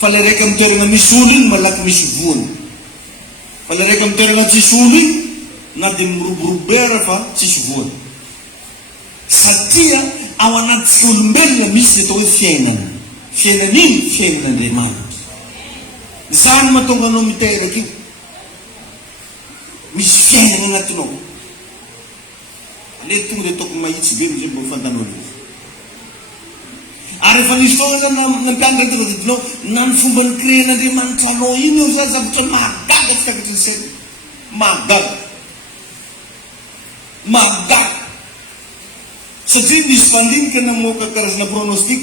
fa le raiky amin'ny toerana misy olo iny malaky misy voany. Fa le raiky amin'ny toerana tsisy olo iny na dia miroborobera fa tsisy voany. Satria ao anaty olombelona misy le atao hoe fiainana. Fiainana iny fiainan'Andriamanitra. Zany mahatonga anao miteraka io. Misy fiainana anatinao. Le tonga dia ataoko mahitsy be amizay mba fantanao azy. Ary efa nisy foana zany nampianatra tena didinao na ny fomba ny créen'Andriamanitra anao iny eo zany zavatra mahagaga fitakatry ny saina. Mahagaga. Mahagaga. Satria nisy mpandinika namoaka karazana pronostic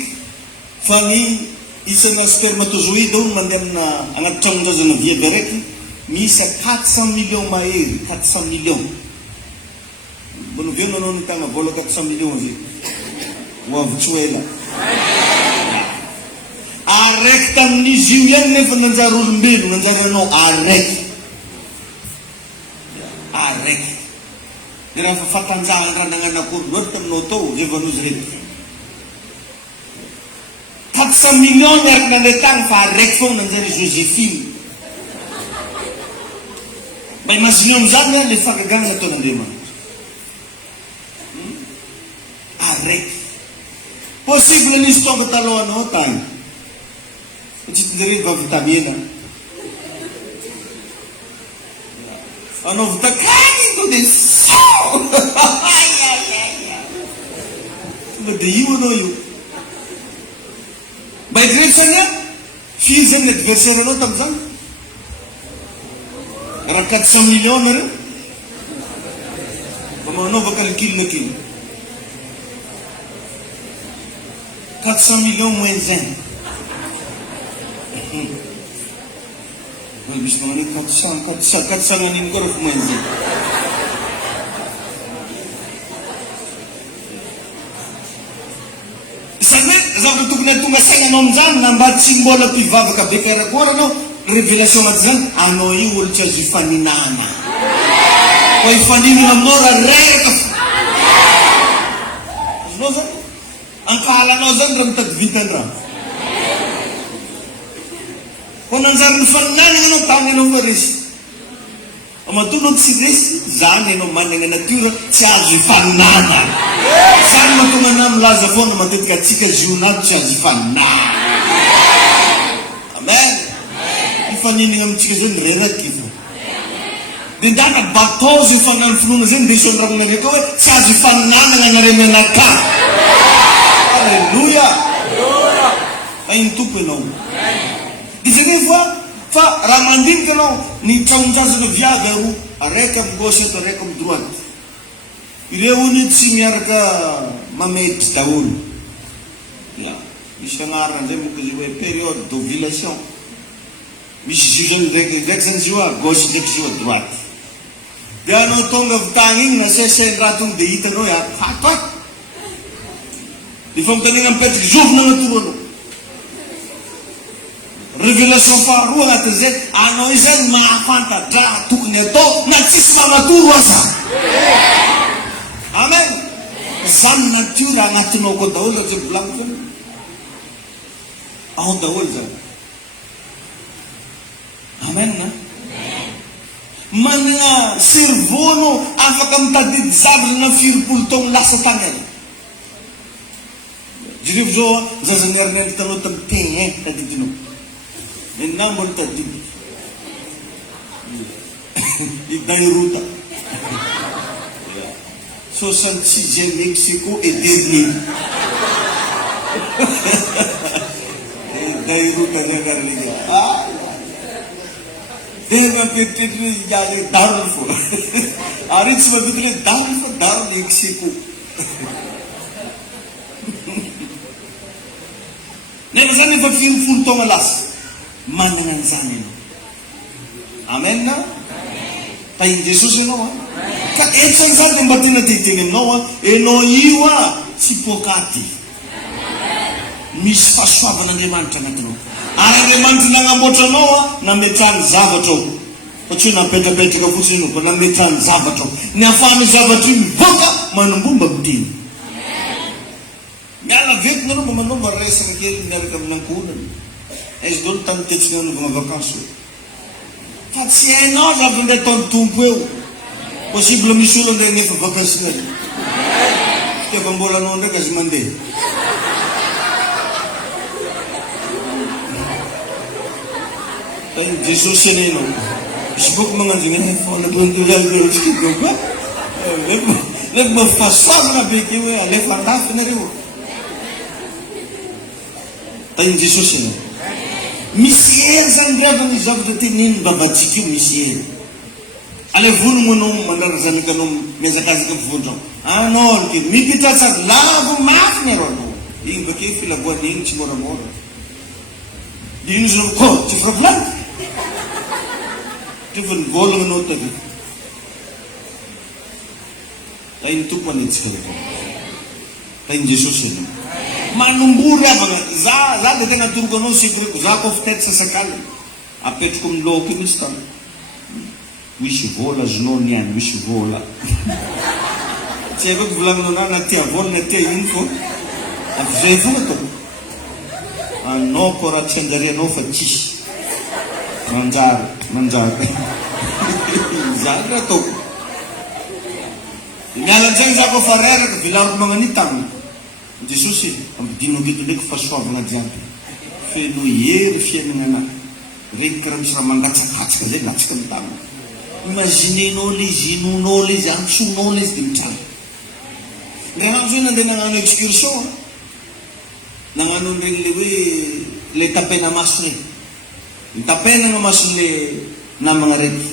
fa ny isana spermatozoïde ao mandeha amina anaty tranon-drazana viavy araiky misy 400 millions mahery, 400 millions. Mbola veno anao ny tagna vola 400 millions zay. Ho avy tsy ho ela. Araiky tamin'izy io ihany nefa nanjary olombelo, nanjary anao araiky. Araiky. Dia raha fatanjahan raha nagnanakory loatra taminao tao, zay vanozy rehetra. 400 millions miaraka nandeha tagny fa araiky foana nanjary Joséphine. Mba imagineo amizany le fakagana nataon'Andriamanitra. Araiky. Possible nisy tonga talohanao tagny. Tsy tonga va vitamina. Anao vitakany to dia sao. Tonga dia io anao io. Mba hidiretsany a firy zany ny adversaire anao tamin'izany? Raha 400 millions nareo? Mba manaova calcul kely. 400 millions moins 1. Misy nagnano 400 aniny koa raha moins 1. Izany hoe zavatra tokony hatonga sainanao amin'izany na mba tsy mbola mpivavaka be karakory anao, révélation anaty zany, anao io olo tsy azo ifaninana. Fa ifaninana aminao raha reraka fa. Azonao zany? Ankahalanao zany raha mitady vitan-draha. Fa nanjary nifaninana anao tany anao fa resy. Amatonao tsy resy, zany anao manana natiora tsy azo ifaninana. Zany mahatonga anahy milaza foana matetika atsika zionato tsy azo ifaninana. Amen. Ifaninana amintsika zao ny reraky fa. Dia ndana bataozy ifanany finoana zay ndeso amin'ny ramona ndraiky hoe tsy azo ifaninana gn'anareny anakà. Alléluia. Fa iny tompo ianao. Dia fa raha mandinika anao ny tranon-drazana viavy aroa, araiky amin'ny gauche eto, araiky amin'ny droite. Ireo ony tsy miaraka mamedry daholo. Misy fianarana zay moka izy hoe période d'ovulation. Misy zio zany ndraiky zany zio a gauche ndraiky zio a droite. Dia anao tonga avy tagny iny nasaindraha tonga dia hitanao hoe ato. Dia fa mitanina mipetraky zovina anatoro anao. Révélation faharoa anatin'izay, anao io zany mahafantatra tokony atao na tsisy manatoro aza. Amen. Zany natiora anatinao koa daholo raha zay volagny foana. Ao daholo zany. Amen na. Manana cerveau anao afaka mitadidy zavatra na 4 taona lasa tany any. Jereo zao zazany arian'ny tanao tamin'ny tegn tadidinao. Maintenant mbola tadidy. Idairota. 66e Mexico et dernier. Idairota nagarliga. Dia petitri jali darul fo. Ari tsy mavitile darul fo darul Mexico. Nefa zany efa 4 taona lasa. Manana an'izany ianao. Amen na? Tahin'i Jesosy ianao a. Ka etsan'izany dia mba tena teteny aminao a, ianao io a tsy pokaty. Misy fahasoavan'Andriamanitra anatinao. Ary Andriamanitra nagnamboatra anao a, nametrahany zavatra ao. Ohatry napetrapetraka fotsiny ko nametrany zavatra ny afahany zavatra iny mivoaka manombomba midiny miala vetina anao mba manomba resaka kely miaraka amin'ny ankohonany izy dolo tany tetsiny anovana vakansy fa tsy hainao zavatra ndray taon'ny tompo eo possible misy olo ndray nefa vakansinay efa mbola anao ndraiky azy mandeha Jesosy enenao misy boky magnanjina foana lefa mafasoavana beke hoe alefa andafy nareo tany Jesosy enao misy hery zany riavana izy zavatra teneny babatsika io misy hery ale vologno anao mandrara zanaka anao miazakazaka mpivodrao anao ke mipitratsaka lavo mafy ny aro anao igny bake filaboany igny tsy moramora dino izy ko tsy problème fa nivolagna anao tavy tainy tompo anetsika tainy Jesosy anao manombory avana za de tena atoroko anao sikoreko za ko fitety sasakale apetrako amin'ny loko iny izy tany misy vola zonao niany misy vola tsy haiko ko volagninao na tia vola na tia iny fo avy zay fogna tao anao ko raha tsy anjarianao fa tsisy manjary zany raha ataoko miala zany za ko fa reraka vilariko magnani taminy Jesosy ampidinao keto ndraiky fahasoavana jiaby feno hery fiainana regny karaha misy raha mangatsakatsaka zay latsika ny taminy imaginenao le zinonao le izy antsonao le izy de mitrano ndrahano zay nandeha nagnano excursion nagnano regny le hoe le tapena maso regny nitapena na masony le namagna raiky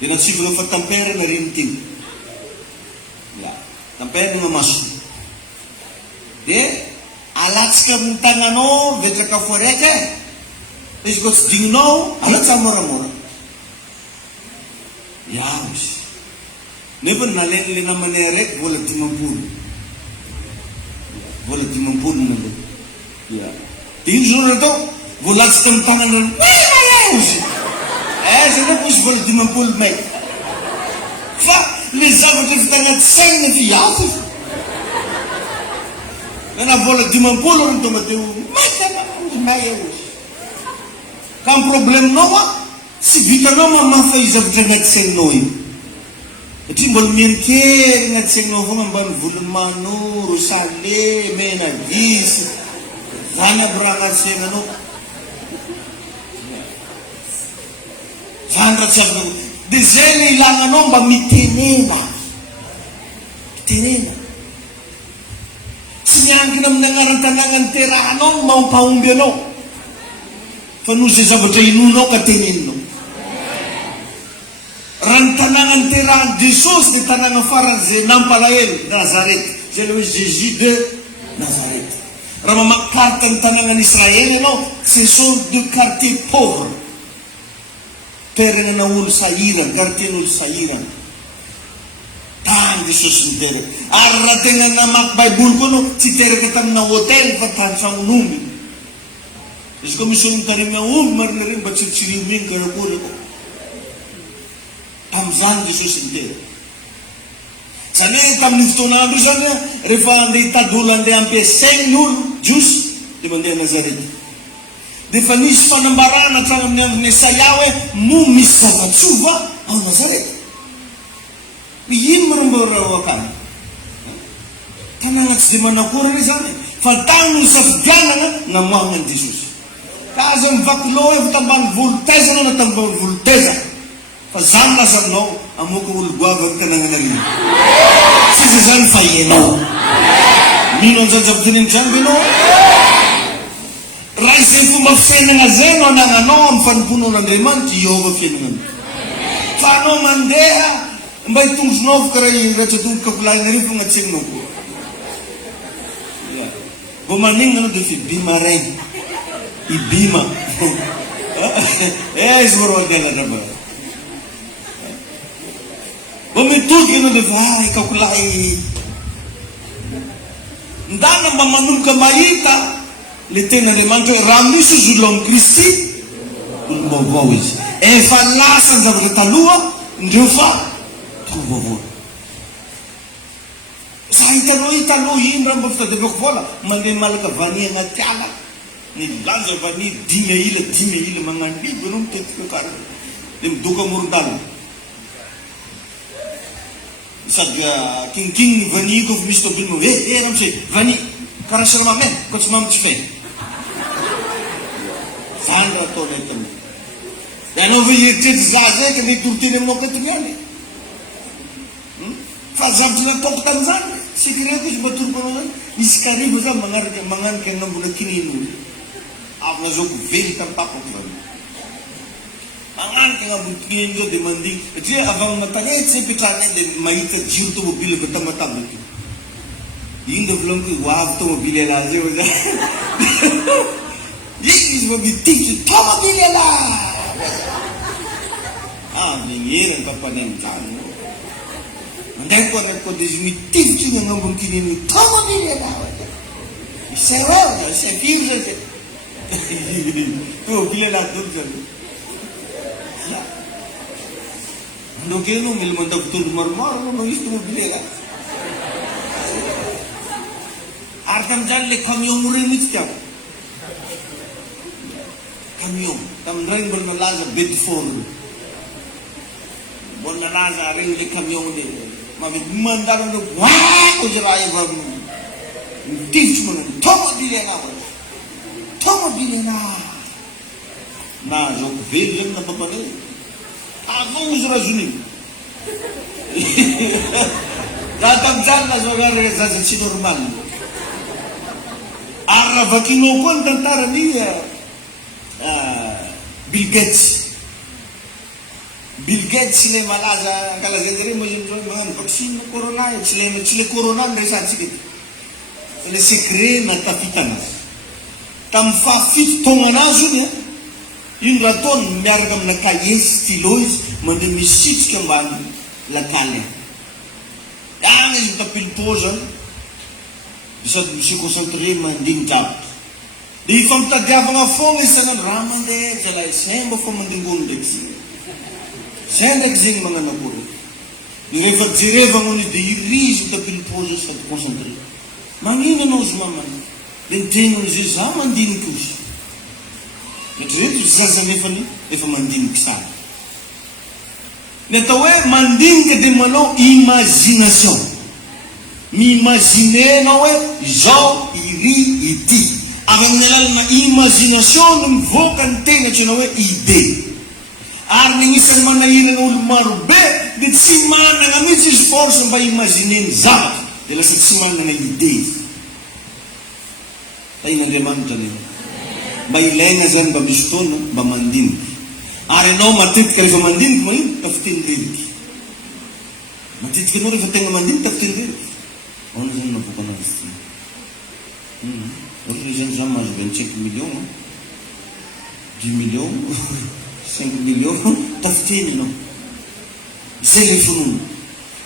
de natsivona fa tampera na reny teny tampera na masony de alatsika amin'ny tagnanao vetraka fo raiky izy ko tsy digninao alatsa moramora iaho izy nefa naleny le namany raiky vola 50 nale de ino zoro atao volatsika amin'ny tagnana izy zay ko izy vola 50 may fa le zavatra fitagnaty saigny fi iaho na vola 50 reny tonga teo may izy ka ny problemenao tsy vitanao mamafa izy zavatra agnaty saigninao io satria mbola mianikery agnaty saigninao fogna mbany volony manoro sale mena gisy zany aby raha agnaty saignanao zany raha tsy afaka de zay le ilagnanao mba mitenena tsy miankina amin'ny agnaran-tanàgna ny terahanao mampahomby anao fa noho zay zavatra inonao ka teneninao raha ny tanàgna ny terahany Jesosy de tanàgna farany zay nampalahelo Nazarety zay le hoe Jésus de Nazareth raha mamaky carte ny tanàgnany Israely ianao ce sont de quartier pauvre terenana olo sahirana quartier-n'olo sahirana tany Jesosy miteraka ary raha tena namaky baiboly koa anao tsy teraka tamina hôtel fa tany tragnonomby izy koa misy olo mitarimy aomby marina regny mba tsiritsirimy igny karakory tam'izany Jesosy miteraka zany hoe tamin'ny fotoanandro io zany rehefa andeha hitady olo andeha ampiasaigny ny olo jiosy de mandeha Nazarety de fa nisy fanambarana trano amin'ny androny Esaia hoe mo misy zava-tsova ao Nazarety ino marambarao akany tanàgna tsy de manakory re zany fa tany no safidianana namoahana any Jesosy ka aza mivaky loha hoe vitambany volotaiza anao na tambany volotaiza fa zany lasa aminao amoka olo goavany tanàgnanareo tsy izy zany fa ianao mino an'izany zava-teneny zany ve anao raha izay fomba fiainana zay no anagnanao amin'ny fanomponan'Andriamanitra Jehova fiainana fa anao mandeha mba hitongosonao fa karaha rehetra tomboka volagnareo fa agnatserinao koa vao manigna anao de fi bima regny ibima izy voroadelatra vao mitodiky anao de fa ikakolahy ndana mba manomboka mahita le ten'Andriamanitra hoe raha misy izy olo amin'ny Kristy olo vaovao izy efa lasa ny zavatra taloha ndreo fa tovavoa. Za hitanao taloha iny raha mba fitadiavako vola mandeha malaka vany anaty ala ny lanja vany 10 ila magnano biby anao mitetika kara dia midoka amoron-dalana sady kininkiny ny vany ko fa misy tobily mo raha misy vany karaha siramamena ko tsy mamitsy fay zany raha ataona hitamo dia anao ve heritrety za zay ka le toroteny aminao katony any fa zavatra nataoko tamin'izany sekireko izy mba toropanao zany misy karivo zany magnanika anambola kinin'olo avy nazoko vely tamin'ny papako zany magnanika anambola kininy zao dia mandigny satria avy amin'ny matanety zay petrahany dia mahita jiro tomobily avy tamatabo ety iny dia volaniko ho avy tomobily ala zay za iny izy mba mitify tomobily ala mignerany tampany amin'izany mandraiky koa anaty koa dia izy mitifitra iny agnambony kininy tomobily ala isay firy zay zay tomobily ala dolo zany andoko eny mila mandavotolo maromaro anao izy tomobily ala ary tamin'izany le camion reny mihitsy tiako camion tamin'ireny mbola nalaza bedford mbola nalaza regny le camion le mandalo andreo wako izy raha efa mitifitry manao tomobily ana tomobily ana na zako velo zany na papanay avao izy raha zoniny raha tamin'izany nazoagary zaza tsy normal ary raha vakinao koa ny tantarany Bill Gates le malaza kalazanjare magnano vaccine corona tsy le corona ny resantsika fa le secret natafitana tamin'ny fahafito taona anazy ony iny raha ataony miaraka amina cahier stylo izy mandeha misitsika ambany lakaly agny izy mitapilipoza sady misy concentré mandigny drapitra dia ifampitadiavana foana isanandro raha mandeha zalahy zay mba fa mandingony ndraiky zay ndraiky zegny magnano akory dia rehefa jerevana ony dia iry izy mitapilipoza sady concentré magnino anao izy mamana dia nitenony zay za mandiniky izy eritrereto izy zaza nefany efa mandiniky sara ny atao hoe mandinika dia manao imagination mi-imagine anao hoe zao iry ity avy amin'ny alalana imagination no mivoaka ny tenatry anao hoe idé ary nagnisany manahirana olo marobe dia tsy manana mihitsy izy force mba imagineny zavatra dia lasa tsy manana idé izy tain'Andriamanitra le mba ilaina zany mba misy fotoana mba mandinika ary anao matetika rehefa mandinika manino tafiteny leriky matetika anao rehefa tegna mandinika tafiteny leriky aona zany navoaka anazy ty ohatra zany za mahazo 25 millions 10 millions 5 millions tafiteny anao zay le finono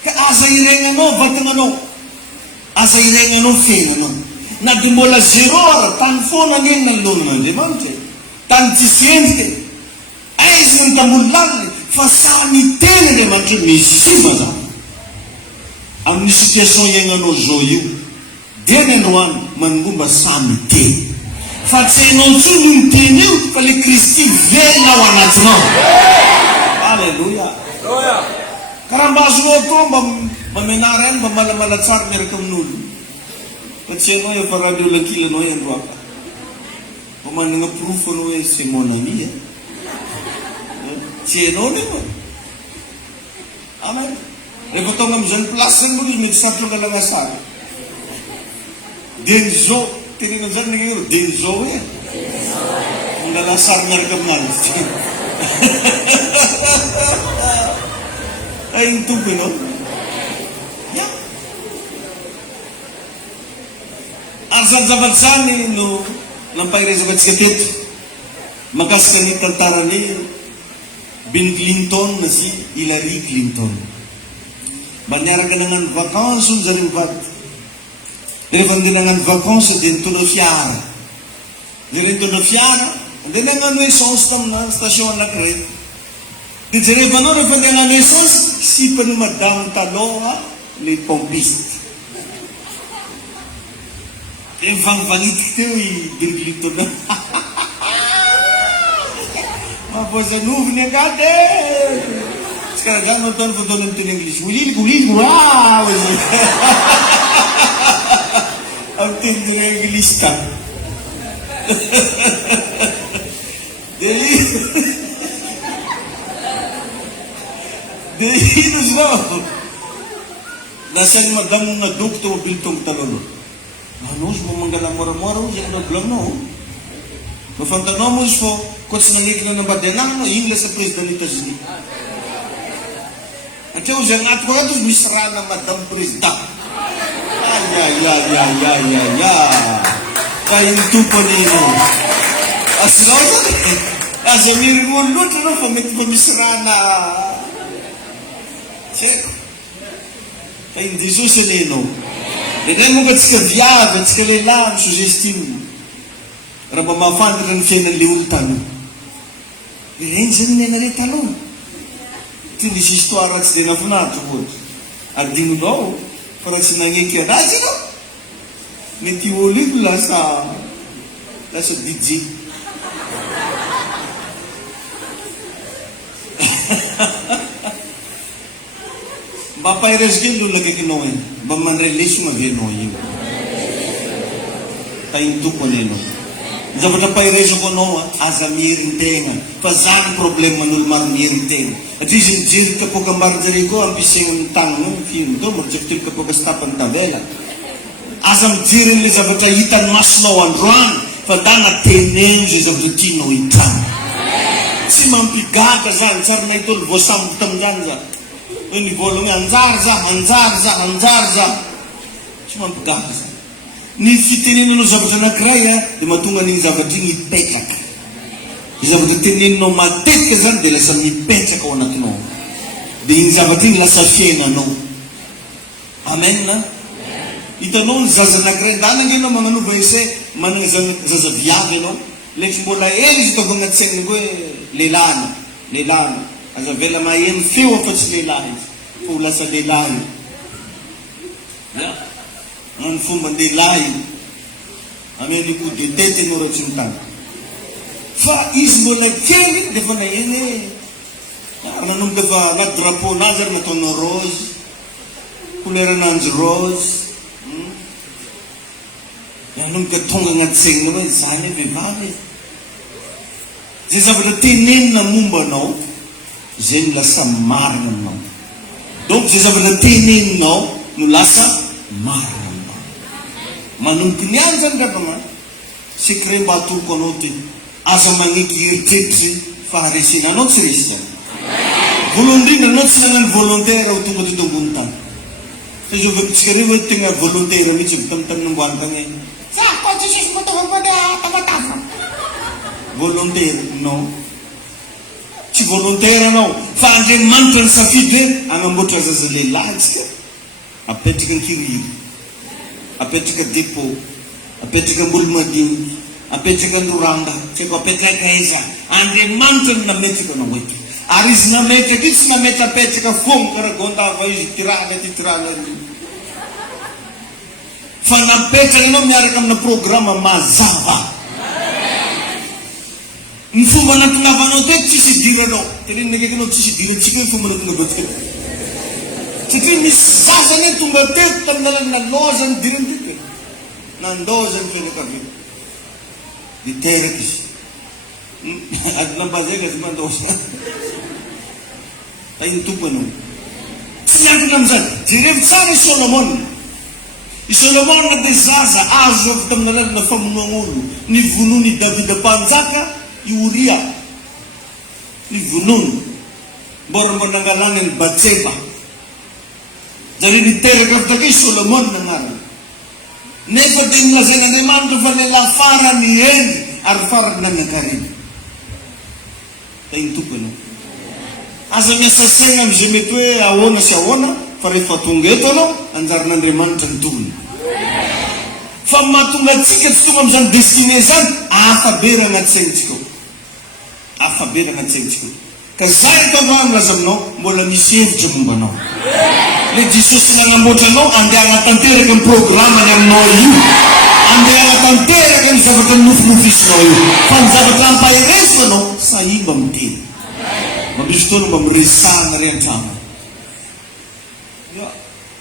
ka aza iregnanao vatananao aza iregnanao fiainanao na dia mbola zéro ara tany foana neny nalohonan'Andriamanitra tany tsisy endrika aizy ny tamolo laliny fa samy teny Andriamanitra misy mazava amin'ny situation iainanao zao io dia ny androany manongomba samy teny fa tsy hainao ntsony ny teny io fa le Kristy velona ao anatinao alleluia karaha mba azonao atao mba menary any mba malamala tsara miaraka amin'olo fa tsy hainao efa raha le olakilanao androaka mba manana proof anao hoe c'est mon ami tsy hainao nefa amen rehefa tonga am'izany place zany moa izy mety sarotra angalana sara Denzo tenena zany nagnano Denzo hoe angala sary miaraka aminazy ay ny tompo ianao ary zany zavatra zany no nampahirezaky atsika teto makasika ny tantarany Bill Clinton sy Hillary Clinton mba niaraka nagnano vacances ony zare mivady rehefa andeha nagnano vacances dia nitondra fiara dia le nitondra fiara andeha nagnano essence tamina station anakiraiky Dia jerevanao rehefa andeha hagnano essence, sipany madamo taloha le pompiste. Mivangivangitiky teo i girigilitonao. Mampôzanoviny angady e! Tsy karaha zany ataony fa ataony amin'ny teny anglisy. Uliliko, ah! Amin'ny teny anglisy ta. Dia ino zao? Lasainy madamo nadoko tomobily tongo taloha. Anao izy mo mangala moramora o, zay anao bolaminao. Mafantanao mo izy fô, koa tsy nanekina nambady anahy, ino lasa président États-Unis. Atreo izy agnaty koa ato misy rana madame président. Ay. Fa ino tompony ino. Asinao zany, aza mirimony loatra anao fa mety fa misy rana. Tseko. Fa ino Jesosy alenao. Dia moka atsika viavy, atsika lehilahy misogestime. Raha mba mahafantatra ny fiainan'le olo taloha. Eny zany niainare taloha. Ty nisy histoire tsy dia nafinaritra ohatra. Adinonao, fa raha tsy nagneky anazy ianao. Mety olo io lasa DJ. Mba pahirezy kely olo akaikinao eny. Mba mandray leso mavenao io. Ka iny tompony ianao. Zavatra pahirezako anao aza miherin-tegna. Fa zany problème man'olo maro miherin-tegna. Atria izy mijery kapoka mbarin-jare koa ampisaigna amin'ny tagnana io film to, mijery kapoka sy tapany tavela. Aza mijery an'le zavatra hitany masonao androany, fa dana teneno zay zavatra tianao hitany. Tsy mampigaka zany, tsara nahita olo voasamboka tamin'izany zany. Hoe ny voalohany anjary za. Tsy mampigaka zany. Ny fitenenanao zavatra anankiray dia mahatonga an'iny zavatra iny mipetraka. Ny zavatra teneninao matetika zany dia lasa mipetraka ao anatinao. Dia iny zavatra iny lasa fiainanao. Amen. Hitanao ny zaza anankiray ndana angenao magnanova ese, manana zaza viavy ianao. Leky mbola ely izy tao agnaty saigny hoe lehilahy. Aza vela maheno feo fa tsy lehilahy izy. Fa ho lasa lehilahy. Ny fomba lehilahy ameny coup de tête ianao raha tsy mitany. Fa izy mbola kely dia fa naheny nanomboka fa anaty drapeau nazy ary nataonao rose, couleur ananjy rose. Nanomboka tonga agnaty saignina hoe zany hoe vehivavy. Zay zavatra tenenina momba anao, zay no lasa marina aminao. Donc zay zavatra teneninao no lasa marina. Manomboky ny any zany rabana secret mba atoroko anao ty aza magneky eritreritry faharesena anao tsy resy zany. Voalohany anao tsy nagnano volontaire ho tonga teto ambony tany. Fa izy ovetsika reo hoe tegna volontaire mihitsy vita amin'ny tany namboany tagny. Za koa Jesosy motogambody tamatava. Volontaire non. Tsy volontaire anao fa Andriamanitra ny safidy hoe agnamboatra zaza lehilahy tsika. Apetraka an-kiriry. Apetraka dépôt, apetraka ambolo madiniky, apetraka andoranga, tsy haiko apetraka aiza. Andriamanitra no nametraka anao eto. Ary izy nametraka io tsy nametrapetraka foagna karaha gondava izy tirana ty tirana io. Fa napetraka anao miaraka amina programma mazava. Ny fomba natongnavanao teto tsisy idiranao. Tenenina akaiky anao tsisy idirantsika hoe fomba natongnavantsika. Satria misy zazany tonga teto tamin'ny alalana loza ny dirany teto. Nandoza ny fianakaviana. Dia teraka izy. Adinambazay ka izy mandoza. Fa iny tompo anao. Tsy miankina amin'izany. Jerevy tsara i Solomon. I Solomon dia zaza azo avy tamin'ny alalana famonoan'olo. Ny vonony Davida mpanjaka i Uria. Ny vonony. Mbora nangalana ny Batseba. Dari niteraka avy takay Solomon nanarana. Nefa dia nilazain'Andriamanitra fa lehilahy farany eny ary farany nanankarena. Fa iny tompo anao. Aza miasa saigna am'izay mety hoe ahoana sy ahoana, fa rehefa tonga eto anao anjaran'Andriamanitra ny tony. Fa mahatonga atsika tsy tonga am'izany destiné zany, afa be raha agnaty saignintsika. Afa be raha agnaty saignintsika. Ka zay ito milaza aminao mbola misy hevitra mombanao. Le Jesosy nanamboatra anao andeha hanatanteraka ny programany aminao io. Andeha hanatanteraka ny zavatra nofinofisinao io. Fa ny zavatra ampaheresinanao sahia mba miteny. Misy fotoana mba miresahana ry an-trano.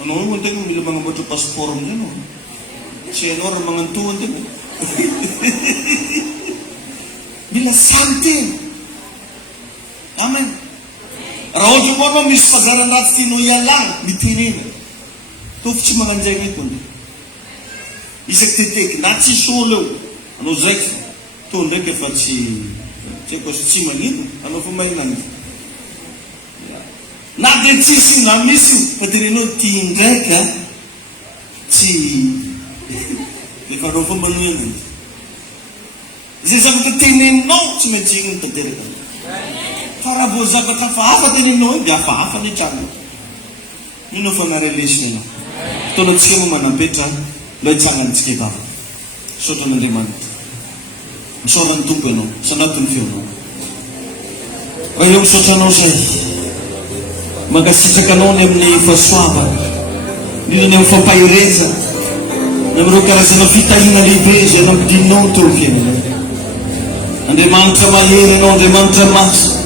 Anao io antegna mila manamboatra passeport amin'izay anao. Tsy hainao raha magnanto antegna. Mila samy tena. Amen. Raha ohatra moa anao misy fahazarana-dratsy tianao ialana, mitenena. Tovy tsy magnanjaina eto ande. Isaky teteky, na tsisy olo eo. Anao zaiky, to ndraiky efa tsy haiko tsy magnino, anao fa mahinana. Na dia tsisy na misy io, fa tenenao tia ndraiky tsy efa anao fa manohana. Zay zavatra teneninao tsy maintsy iny tanteraka. Fa raha vao zavatra hafa teneninao iny dia hafa ny trano. Ino fa narelesina ianao. Fotoana antsika moa manampetra mba hitsangantsika vava. Misaotra an'Andriamanitra. Misaora ny tompo ianao, sanatony feonao. Raha eo misaotra anao zay. Mankasitraka anao ny amin'ny fahasoavana. Indrindra ny amin'ny fampahireza. Ny amin'ireo karazana fitahina lehibe zay nampidinao teo fiainana. Andriamanitra mahery ianao, Andriamanitra masina.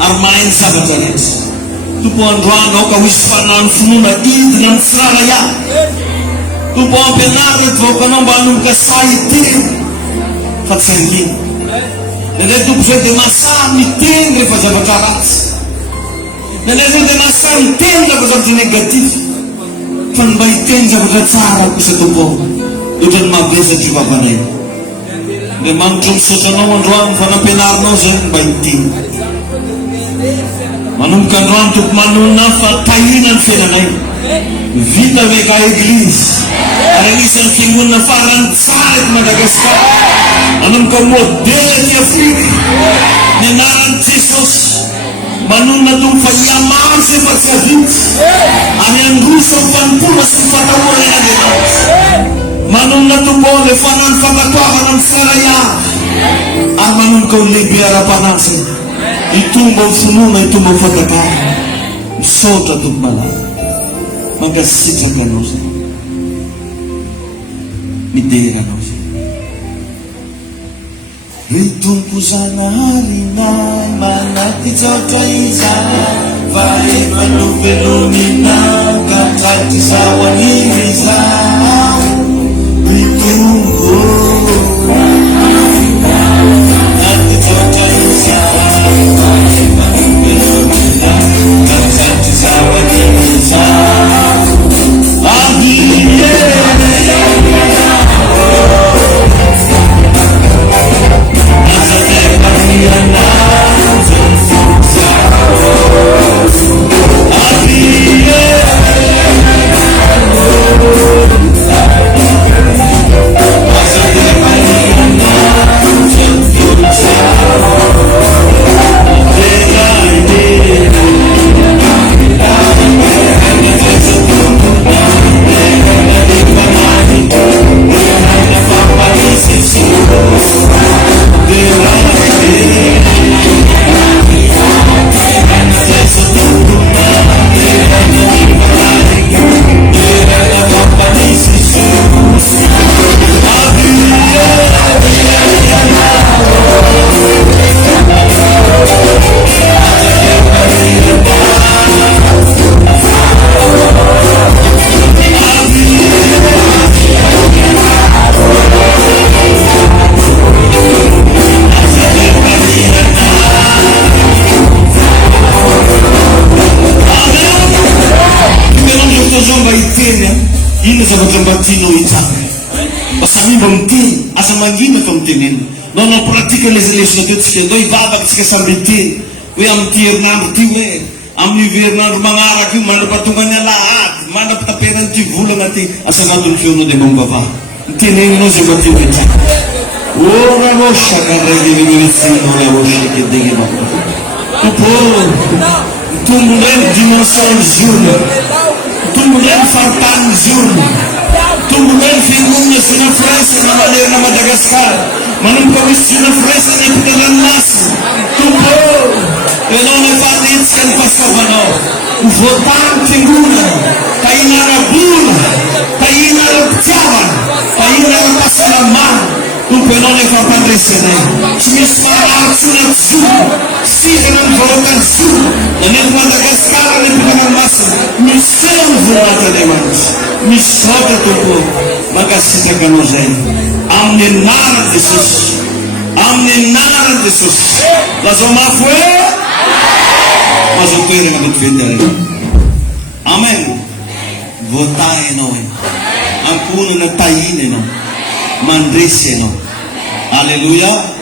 Ary mahay ny zavatra rehetra. Tompo androany aoka ho hisy fanahiny finoana idina amin'ny firara ihany. Tompo ampianary reto vahoakanao mba hanomboka sahiteny fa tsy angina. Nandray tompo zay dia masaha miteny rehefa zavatra ratsy. Nandray zay dia masaha miteny rehefa zavatra negatif. Fa ny mba hiteny zavatra tsara kosa tompo ao. Ohatran'ny mabesatra io vavanay. Andriamanitra misaotra anao androany fa nampianarinao zay mba hiteny. Manomboka androany tompo manona fa tahina ny fiainanay. Vita hoe ka eglizy. Ary anisan'ny fiangonana farany tsara eto Madagasikara. Manomboka modele ty Afrika. Ny anaran'i Jesosy. Manona tompo fa hiamaro zay fa tsy avitsy. Ary androso amin'ny fanimpona sy ny fatahorana eny Andriamanitra. Manona tompo ao le fanany fankatoavana amin'ny sara ihany. Ary manomboka ho lehibe ara-panasa. Itomba amin'ny finoana, itomba amin'ny fatakara. Misaotra tompo malala. Mankasitraka anao zay. Midera anao zay. Ry tompo zanaharinay manatitsaotra izany fa efa novelominao ka tratry zao an'iny izao. Ry tompo natitsaotra izany fa efa novelominao ka tratry zao an'iny izao. Ino zavatra mba tianao hitsanga. Basta mimba miteny, asa mangina fa mitenena. Nao pratika lesona teo tsika ndao hivavaka tsika samby teny. Hoe amin'ity herinandro ty hoe amin'ny herinandro magnaraka io mandrapatonga ny alahady, mandrapitaperan'ity volana ty. Asa anatin'ny feonao dia mba mivavaha. Mitenenanao zay mba tianao hitsanga. Ora roshaka regevevetsino la roshaka degema. Tompo, tombo ndray dimension journée. Tombo ndray fahatan'ny journée. Tombo ndray fiangonana Zona Fresa na malerina Madagasikara. Manomboka misy Zona Fresa ny ampita ranomasina. Tompo Ianao nefa ny fahasoavanao. Voatany fiangona, tahina ara-bola, tahina ara-pitiavana, tahina ara-pahasalamana. Tompo ianao nefa ampandresanay. Tsy misy mahatsona tsoa, sihana ny vahoakany tsoa. Nanety Madagasikara ny mpiara-masina. Misy feo ny voninahit'Andriamanitra. Misy zaotra tompo mankasitraka anao zay. Amin'ny anaran'i Jesosy. Amin'ny anaran'i Jesosy. Lazao mafy hoe azo toerana vetivety. Amen. Voatay ianao e. Ankonana tahina ianao. Mandresy ianao. Aleluia.